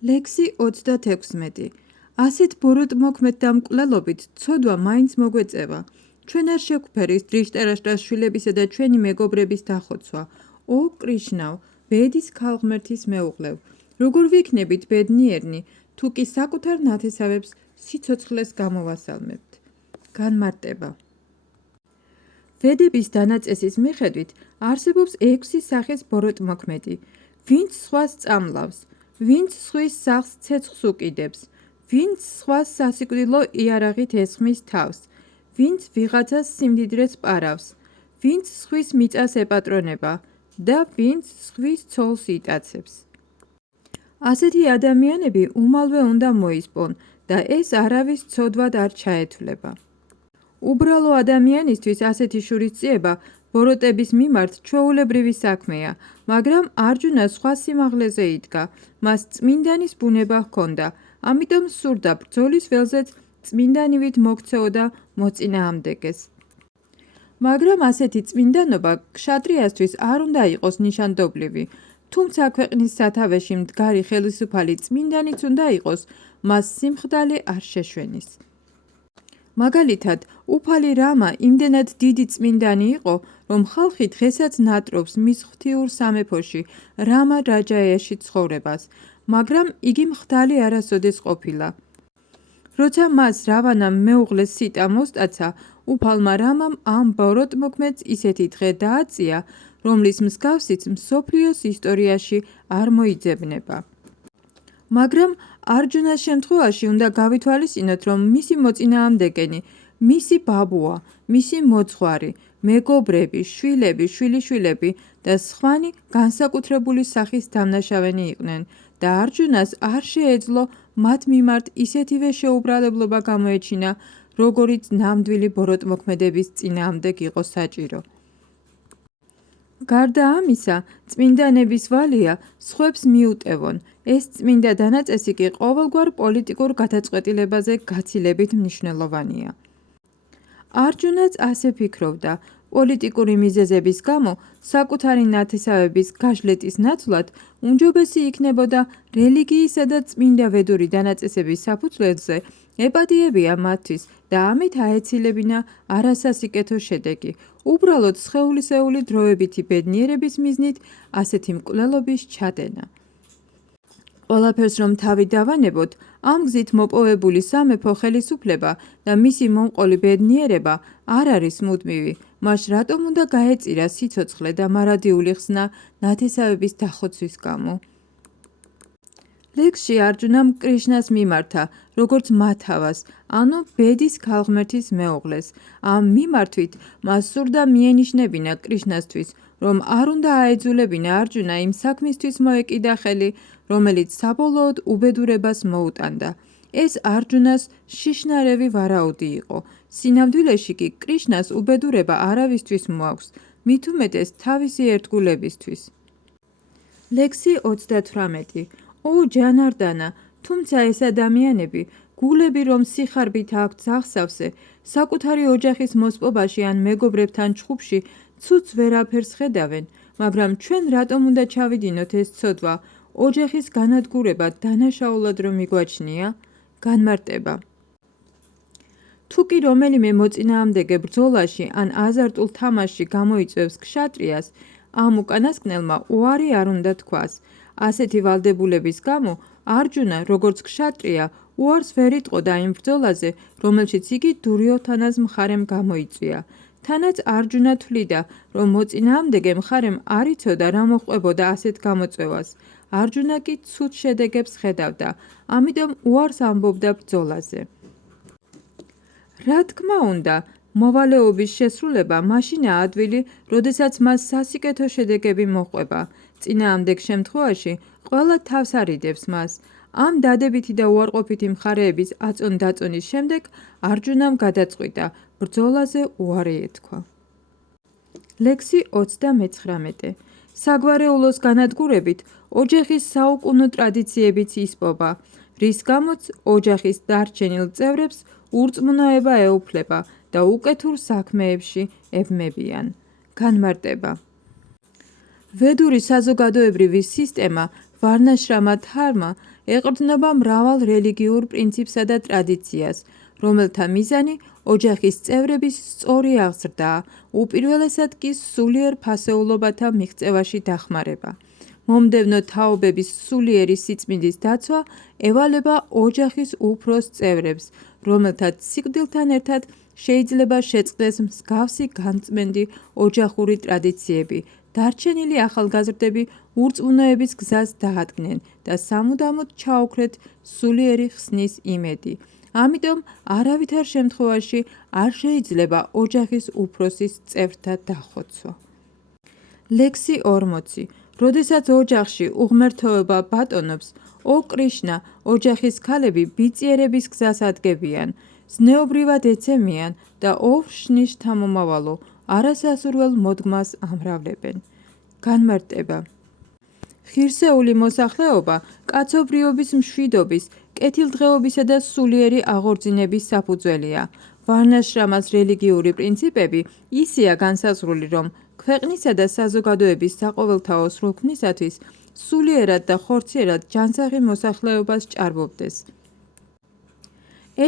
ლექსი 36. ასეთ ბოროტმოქმედთა მკვლელობით ცოდვა მაინც მოგვეწევა. ჩვენ არ შეგვფერის დრიშტარაშრას შვილებისა და ჩვენი მეგობრების დახოცვა. ო კრიშნავ, ბედის ქალღმერთის მეუღლევ, როგორ ვიქნებით ბედნიერნი, თუ კი საკუთარ ნათესავებს სიცოცხლეს გამოვასალმებთ. განმარტება. ვედების დანაწესის მიხედვით არსებობს 6 სახის ბოროტმოქმედი, ვინც სხვას წამლავს, ვინც სხვის სახლს ცეცხლს უკიდებს, ვინც სხვას სასიკვდილო იარაღით ესხმის თავს, ვინც ვიღაცას სიმდიდრეს პარავს, ვინც სხვის მიწას ეპატრონება და ვინც სხვის ცოლს იტაცებს. ასეთი ადამიანები უმალვე უნდა მოისპონ და ეს არავის ცოდვად არ ჩაეთვლება. უბრალო ადამიანისთვის ასეთი შურისძიება ბოროტების მიმართ ჩვეულებრივი საქმეა, მაგრამ არჯუნა სხვა სიმაღლეზე იდგა, მას წმინდანის ბუნება ჰქონდა, ამიტომ სურდა ბრძოლის ველზეც წმინდანივით მოქცეოდა მოწინააღმდეგეს. მაგრამ ასეთი წმინდანობა ქშატრიასთვის არ უნდა იყოს ნიშანდობლივი, თუმცა ქვეყნის სათავეში მდგარი ხელისუფალი წმინდანიც უნდა იყოს, მას სიმხდალი არ შეშვენის. მაგალითად, უფალი რამა იმდენად დიდი წმინდანი იყო, რომ ხალხი დღესაც ნატრობს მის ღვთიურ სამეფოში, რამა რაჯაეში ცხოვრებას. მაგრამ იგი მხდალი არასოდეს ყოფილა. როცა მას რავანამ მეუღლეს სიტა მოსტაცა, უფალმა რამამ ამ ბოროტმოქმედს ისეთი დღე დააწია, რომლის მსგავსიც მსოფლიოს ისტორიაში არ მოიძებნება. მაგრამ არჯუნას შემთხვევაში უნდა გავითვალისწინოთ, რომ მისი მოწინააღმდეგენი, მისი ბაბუა, მისი მოძღვარი, მეგობრები, შვილები, შვილიშვილები და სხვანი განსაკუთრებული სახის დამნაშავენი იყვნენ და არჯუნას არ შეეძლო მათ მიმართ ისეთივე შეუბრალებლობა გამოეჩინა, როგორიც ნამდვილი ბოროტმოქმედების წინააღმდეგ იყო საჭირო. გარდა ამისა, წმინდანების ვალია სხვებს მიუტევონ. ეს წმინდა დანაწესი კი ყოველგვარ პოლიტიკურ გადაწყვეტილებაზე გაცილებით მნიშვნელოვანია. არჯუნაც ასე ფიქრობდა. პოლიტიკური მიზეზების გამო საკუთარი ნათესავების გაშლეტის ნაცვლად უმჯობესი იქნებოდა რელიგიისა და წმინდა ვედური დანაწესების საფუძველზე ეპატიებია მათთვის და ამით აეცილებინა არასასიკეთო შედეგი, უბრალოდ სხეულისეული დროებითი ბედნიერების მიზნით ასეთი მკვლელობის ჩადენა. ყველაფერს რომ თავი დავანებოთ, ამ გზით მოპოვებული სამეფო ხელისუფლება და მისი მომყოლი ბედნიერება არ არის მუდმივი, მას რატომ უნდა გაეწირა სიცოცხლე და მარადიული ხსნა ნათესავების დახოცვის გამო? ლექსში არჯუნამ კრიშნას მიმართა, როგორც მათავას, ანუ ბედის ქალღმერთის მეუღლეს. ამ მიმართვით მას სურდა მიენიშნებინა კრიშნასთვის, რომ არ უნდა აეძულებინა არჯუნა იმ საქმისთვის მოეკიდა ხელი, რომელიც საბოლოოდ უბედურებას მოუტანდა. ეს არჯუნას შიშნარევი ვარაუდი იყო. სინამდვილეში კი კრიშნას უბედურება არავისთვის მოაქვს, მით უმეტეს თავისი ერთგულებისთვის. ლექსი 38. ო ჯანარდანა, თუმცა ეს ადამიანები, გულები რომ სიხარბით აქვთ აღსავსე, საკუთარი ოჯახის მოსპობაში ან მეგობრებთან ჩხუბში ცუც ვერაფერს ხედავენ, მაგრამ ჩვენ რატომ უნდა ჩავიდინოთ ეს ცოდვა, ოჯახის განადგურება დანაშაულად რომ მიგვაჩნია? განმარტება. თუ კი რომელიმე მოწინააღმდეგე ბრძოლაში ან აზარტულ თამაშში გამოიწვევს ქშატრიას, ამ უკანასკნელმა უარი არ უნდა თქვას. ასეთი ვალდებულების გამო არჯუნა, როგორც ქშატრია, უარს ვერ იტყოდა იმ ბრძოლაზე, რომელშიც იგი დურიოთანას მხარემ გამოიწვია. თანაც არჯუნა თვლიდა, რომ მოწინააღმდეგე მხარემ არ იცოდა რა მოჰყვებოდა ასეთ გამოწვევას. არჯუნა კი ცუდ შედეგებს ხედავდა, ამიტომ უარს ამბობდა ბრძოლაზე. რა თქმა უნდა, მოვალეობის შესრულება მაშინაა ადვილი, როდესაც მას სასიკეთო შედეგები მოჰყვება. წინააღმდეგ შემთხვევაში ყველა თავს არიდებს მას. ამ დადებითი და უარყოფითი მხარეების აწონ-დაწონის შემდეგ არჯუნამ გადაწყვიტა, ბრძოლაზე უარი ეთქვა. ლექსი 39. საგვარეულოს განადგურებით ოჯახის საუკუნო ტრადიციებიც ისპობა, რის გამოც ოჯახის დარჩენილ წევრებს ურწმუნოება ეუფლება და უკეთურ საქმეებში ებმებიან. განმარტება. ვედური საზოგადოებრივი სისტემა ვარნაშრამა დჰარმა ეყრდნობა მრავალ რელიგიურ პრინციპსა და ტრადიციას, რომელთა მიზანი ოჯახის წევრების სწორი აღზრდაა, უპირველესად კი სულიერ ფასეულობათა მიღწევაში დახმარება. მომდევნო თაობების სულიერი სიწმინდის დაცვა ევალება ოჯახის უფროს წევრებს, რომელთაც სიკვდილთან ერთად შეიძლება შეწყდეს მსგავსი განწმენდი ოჯახური ტრადიციები, დარჩენილი ახალგაზრდები ურწმუნოების გზას დაადგნენ და სამუდამოდ ჩაუქრეთ სულიერი ხსნის იმედი. ამიტომ არავითარ შემთხვევაში არ შეიძლება ოჯახის უფროსის წევრთა დახოცვა. ლექსი 40. როდესაც ოჯახში უღმერთოება ბატონობს, ო კრიშნა, ოჯახის ქალები ბიწიერების გზას ადგებიან, ზნეობრივად ეცემიან და ოვრ-შნის შთამომავალო, არასასურველ მოდგმას ამრავლებენ. განმარტება. ღირსეული მოსახლეობა კაცობრიობის მშვიდობის, კეთილდღეობისა და სულიერი აღორძინების საფუძველია. ვარნაშრამას რელიგიური პრინციპები ისეა განსაზღვრული, რომ ქვეყნისა და საზოგადოების საყოველთაო სრულქმნისათვის სულიერად და ხორციელად ჯანსაღი მოსახლეობას ჭარბობდეს.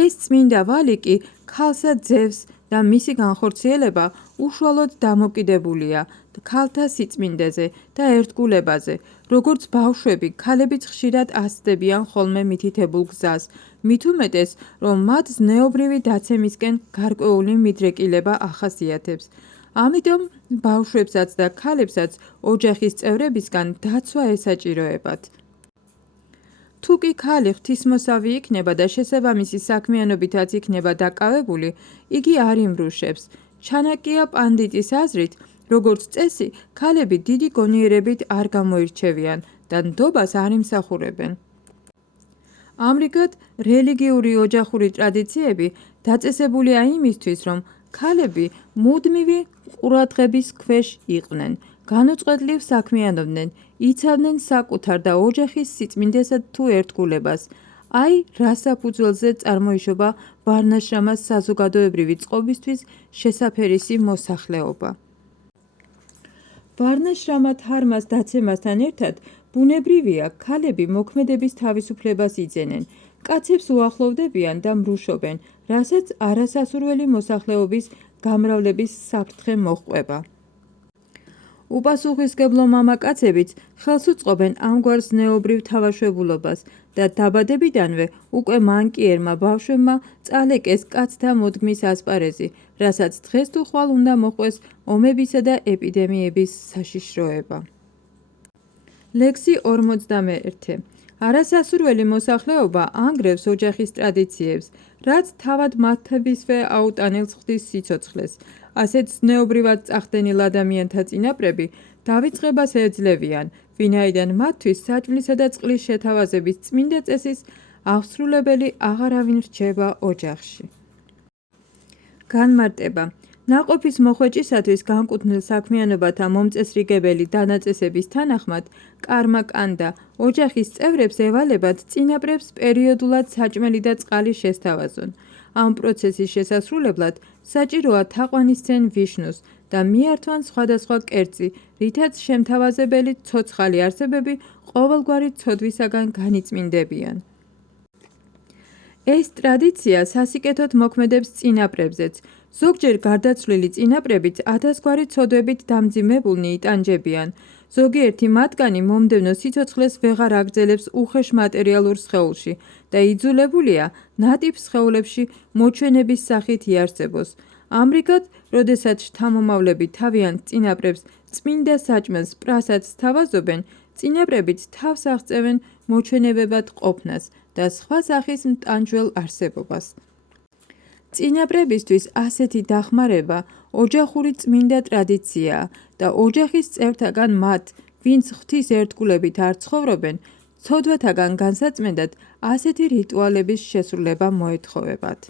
ეს წმინდა ვალი კი ქალსა ძევს და მისი განხორციელება უშუალოდ დამოკიდებულია ქალთა სიწმინდეზე და ერთგულებაზე. როგორც ბავშვები, ქალებიც ხშირად ასწდებიან ხოლმე მითითებულ გზას, მით უმეტეს, რომ მათ ზნეობრივი დაცემისკენ გარკვეული მიდრეკილება ახასიათებს. ამიტომ ბავშვებსაც და ქალებსაც ოჯახის წევრებისგან დაცვა ესაჭიროებათ. თუ კი ქალი ღვთისმოსავი იქნება და შესაბამისი საქმიანობითაც იქნება დაკავებული, იგი არ იმრუშებს. ჩანაკია პანდიტის აზრით, როგორც წესი, ქალები დიდი გონიერებით არ გამოირჩევიან და ნდობას არ იმსახურებენ. ამრიგად, რელიგიური ოჯახური ტრადიციები დაწესებულია იმისთვის, რომ ქალები მუდმივი ყურადღების ქვეშ იყვნენ, განუწყვეტლივ საქმიანობდნენ, იცავდნენ საკუთარ და ოჯახის სიწმინდესა თუ ერთგულებას. აი, რა საფუძველზე წარმოიშობა ვარნაშრამას საზოგადოებრივი წყობისთვის შესაფერისი მოსახლეობა. ვარნაშრამა თარმას დაცემასთან ერთად ბუნებრივია, ქალები მოქმედების თავისუფლებას იძენენ, კაცებს უახლოვდებიან და მრუშობენ, რასაც არასასურველი მოსახლეობის გამრავლების საფრთხე მოჰყვება. უპასუხისმგებლო მამაკაცებიც ხელს უწყობენ ამგვარ ზნეობრივ თავაშვებულობას და დაბადებიდანვე უკვე მანკიერმა ბავშვებმა წალეკეს კაცთა მოდგმის ასპარეზი, რასაც დღეს თუ ხვალ უნდა მოჰყვეს ომებისა და ეპიდემიების საშიშროება. ლექსი 41. არასასურველი მოსახლეობა ანგრევს ოჯახის ტრადიციებს, რაც თავად მათთვისვე აუტანელს ღვთის სიცოცხლეს. ასეთ ზნეობრივად წახდენილ ადამიანთა წინაპრები დავიწყებას ეძლევიან, ვინაიდან მათთვის საჭმლისა და წყლის შეთავაზების წმინდა წესის აღსრულებელი აღარავინ რჩება ოჯახში. განმარტება. ნაყოფის მოხვეჭისათვის განკუთვნილ საქმიანობათა მომწესრიგებელი დანაწესების თანახმად, კარმა კანდა ოჯახის წევრებს ევალებათ წინაპრებს პერიოდულად საჭმელი და წყალი შესთავაზონ. ამ პროცესის შესასრულებლად საჭიროა თაყვანისცენ ვიშნუს და მიართვან სხვადასხვა კერძი, რითაც შემთავაზებელი ცოცხალი არსებები ყოველგვარი ცოდვისაგან განიწმინდებიან. ეს ტრადიცია სასიკეთოდ მოქმედებს წინაპრებზეც. ზოგჯერ გარდაცვლილი წინაპრებიც ათასგვარი ცოდვებით დამძიმებულნი იტანჯებიან. ზოგიერთი მათგანი მომდევნო სიცოცხლეს ვეღარ აგრძელებს უხეშ მატერიალურ სხეულში და იძულებულია ნატიფ სხეულებში მოჩვენების სახით იარსებოს. ამრიგად, როდესაც შთამომავლები თავიანთ წინაპრებს წმინდა საჭმელს პრასაც სთავაზობენ, წინაპრებიც თავს აღწევენ მოჩვენებებად ყოფნას და სხვა სახის მტანჯველ არსებობას. წინაპრებისთვის ასეთი დახმარება ოჯახური წმინდა ტრადიციაა და ოჯახის წევრთაგან მათ, ვინც ღვთის ერთგულებით არ ცხოვრობენ, ცოდვათაგან განსაწმენდად ასეთი რიტუალების შესრულება მოეთხოვებათ.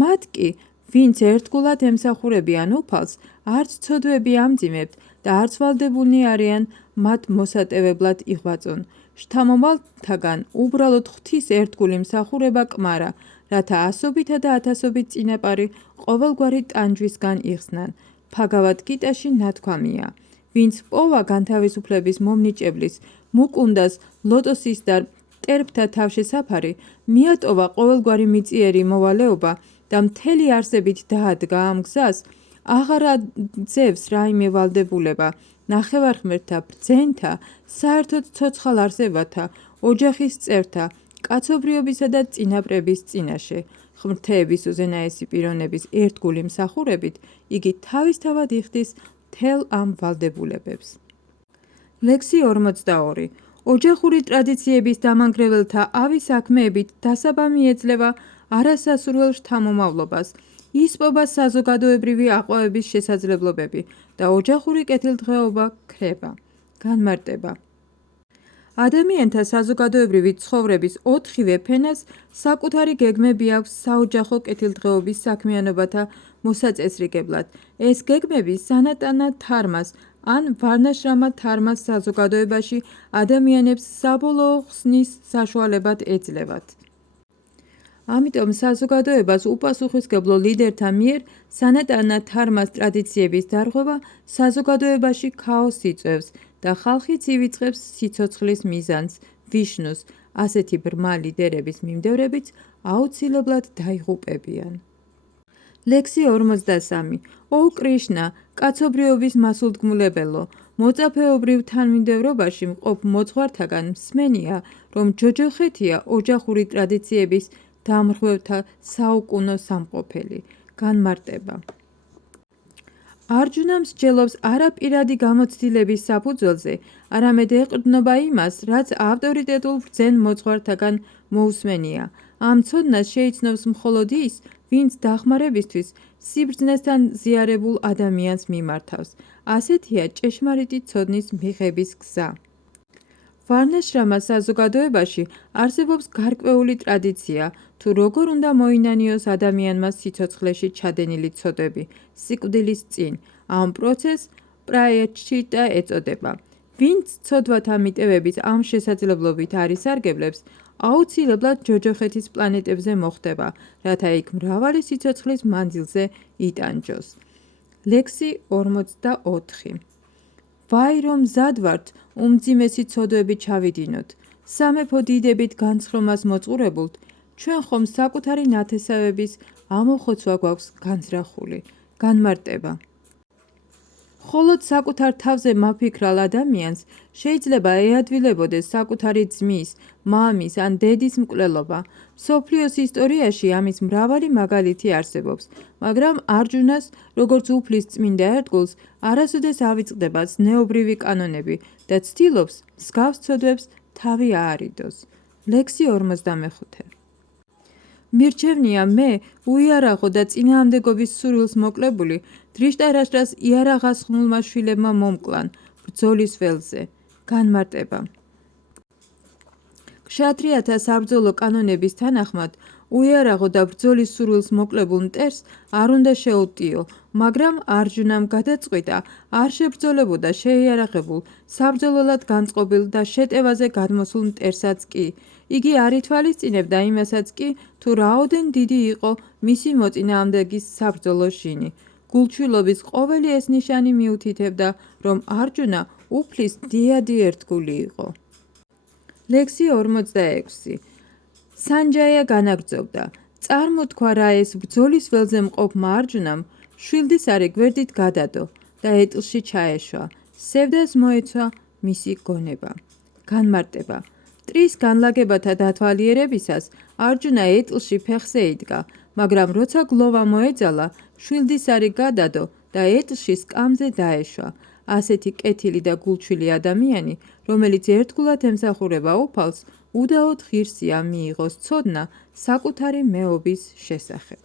მათ კი, ვინც ერთგულად ემსახურებიან უფალს, არც ცოდვები ამძიმებთ და არც ვალდებულნი არიან მათ მოსატევებლად იღვაწონ. შთამომავლთაგან უბრალოდ ღვთის ერთგული მსახურება კმარა, რათა ასობითა და ათასობით წინაპარი ყოველგვარი ტანჯვისგან იხსნან. ფაგავად გიტაში ნათქვამია. ვინც პოვა განთავისუფლების მომნიჭებლის, მუკუნდას, ლოტოსის და მტერბთა თავშესაფარი, მიატოვა ყოველგვარი მიწიერი მოვალეობა და მთელი არსებით დაადგა ამ გზას, აღარ აძევს რაიმე ვალდებულება, ნახევარღმერთთა, ბრძენთა, საერთოდ ცოცხალ არსებათა, ოჯახის წევრთა, კაცობრიობისა და წინაპრების წინაშე. ღმრთების უზენაესი პიროვნების ერთგული მსახურებით, იგი თავისთავად იხდის მთელ ამ ვალდებულებებს. ლექსი 42. ოჯახური ტრადიციების დამანგრეველთა ავი საქმეებით დასაბამი ეძლევა არასასურველ შთამომავლობას, ისპობა საზოგადოებრივი აყვავების შესაძლებლობები და ოჯახური კეთილდღეობა ქრება. განმარტება. ადამიანთა საზოგადოებრივი ცხოვრების 4-ვე ფენას საკუთარი გეგმები აქვს საოჯახო კეთილდღეობის საქმიანობათა მოსაწესრიგებლად. ეს გეგმები სანატანა თარმას ან ვარნაშრამა თარმას საზოგადოებაში ადამიანებს საბოლოო ხსნის საშუალებად ეძლევათ. ამიტომ საზოგადოებას უპასუხისმგებლო ლიდერთა მიერ სანატანა თარმას ტრადიციების დარღვევა საზოგადოებაში ქაოსს იწვევს და ხალხიც ივიწყებს სიცოცხლის მიზანს, ვიშნუს. ასეთი ბრმა ლიდერების მიმდევრებიც აუცილებლად დაიღუპებიან. ლექსი 53. ო კრიშნა, კაცობრიობის მასულდგმულებელო, მოწაფეობრივ თანმიმდევრობაში მყოფ მოძღვართაგან მსმენია, რომ ჯოჯოხეთია ოჯახური ტრადიციების დამრღვევთა საუკუნო სამყოფელი. განმარტება. არჯუნა მსჯელობს არა პირადი გამოცდილების საფუძველზე, არამედ ეყრდნობა იმას, რაც ავტორიტეტულ ბრძენ მოძღვართაგან მოусმენია. ამ ცოდნას შეიცნობს მხოლოდ ის, ვინც დახმარებისთვის სიბრძნესთან ზიარებულ ადამიანს მიმართავს. ასეთია ჭეშმარიტი ცოდნის მიღების გზა. ვარნაშრამა საზოგადოებაში არსებობს გარკვეული ტრადიცია, თუ როგორ უნდა მოინანიოს ადამიანმა სიცოცხლეში ჩადენილი ცოდვები, სიკვდილის წინ. ამ პროცესს პრაიაჩიტა ეწოდება. ვინც ცოდვათა მიტევების ამ შესაძლებლობით არ ისარგებლებს, აუცილებლად ჯოჯოხეთის პლანეტებზე მოხვდება, რათა იქ მრავალი სიცოცხლის მანძილზე იტანჯოს. ლექსი 44. ვაი რომ მზად ვართ უმძიმესი ცოდვები ჩავიდინოთ. სამეფო დიდებით განცხრომას მოწყურებულთ, ჩვენ ხომ საკუთარი ნათესავების ამოხოცვა გვაქვს განზრახული. განმარტება. მხოლოდ საკუთარ თავზე მაფიქრალ ადამიანს შეიძლება ეადვილებოდეს საკუთარი ძმის, მამის ან დედის მკვლელობა. მსოფლიოს ისტორიაში ამის მრავალი მაგალითი არსებობს, მაგრამ არჯუნას, როგორც უფლის წმინდა ერთგულს, არასოდეს ავიწყდება ზნეობრივი კანონები და ცდილობს მსგავს ცოდვებს თავი აარიდოს. ლექსი 45. მირჩევნია მე, უიარაღო და წინააღმდეგობის სურვილს მოკლებული, დრიშტარაშტას იარაღასხმულმა შვილებმა მომკლან, ბრძოლის ველზე. განმარტება. ქშატრიათა საბრძოლო კანონების თანახმად, უიარაღო და ბრძოლის სურვილს მოკლებულ მტერს არ უნდა შეუტიო, მაგრამ არჯუნამ გადაწყვიტა, არ შებრძოლებოდა შეიარაღებულ, საბრძოლველად განწყობილ და შეტევაზე გადმოსულ მტერსაც კი. იგი არ ითვალისწინებდა იმასაც კი, თუ რაოდენ დიდი იყო მისი მოწინააღმდეგის საბრძოლო შინი. გულჩვილობის ყოველი ეს ნიშანი მიუთითებდა, რომ არჯუნა უფლის დიადი ერთგული იყო. ლექსი 46. სანჯაია განაგრძობდა. წარმოთქვა რა ეს ბრძოლის ველზე მყოფმა არჯუნამ შვილდისარი გვერდით გადადო და ეტლში ჩაეშვა. სევდას მოეცვა მისი გონება. განმარტება. მტრის განლაგებათა დათვალიერებისას არჯუნა ეტლში ფეხზე იდგა, მაგრამ როცა გლოვა მოეძალა, შვილდისარი გადადო და ეტლში სკამზე დაეშვა. ასეთი კეთილი და გულჩვილი ადამიანი, რომელიც ერთგულად ემსახურება უფალს, უდაოდ ღირსია მიიღოს ცოდნა საკუთარი მეობის შესახებ.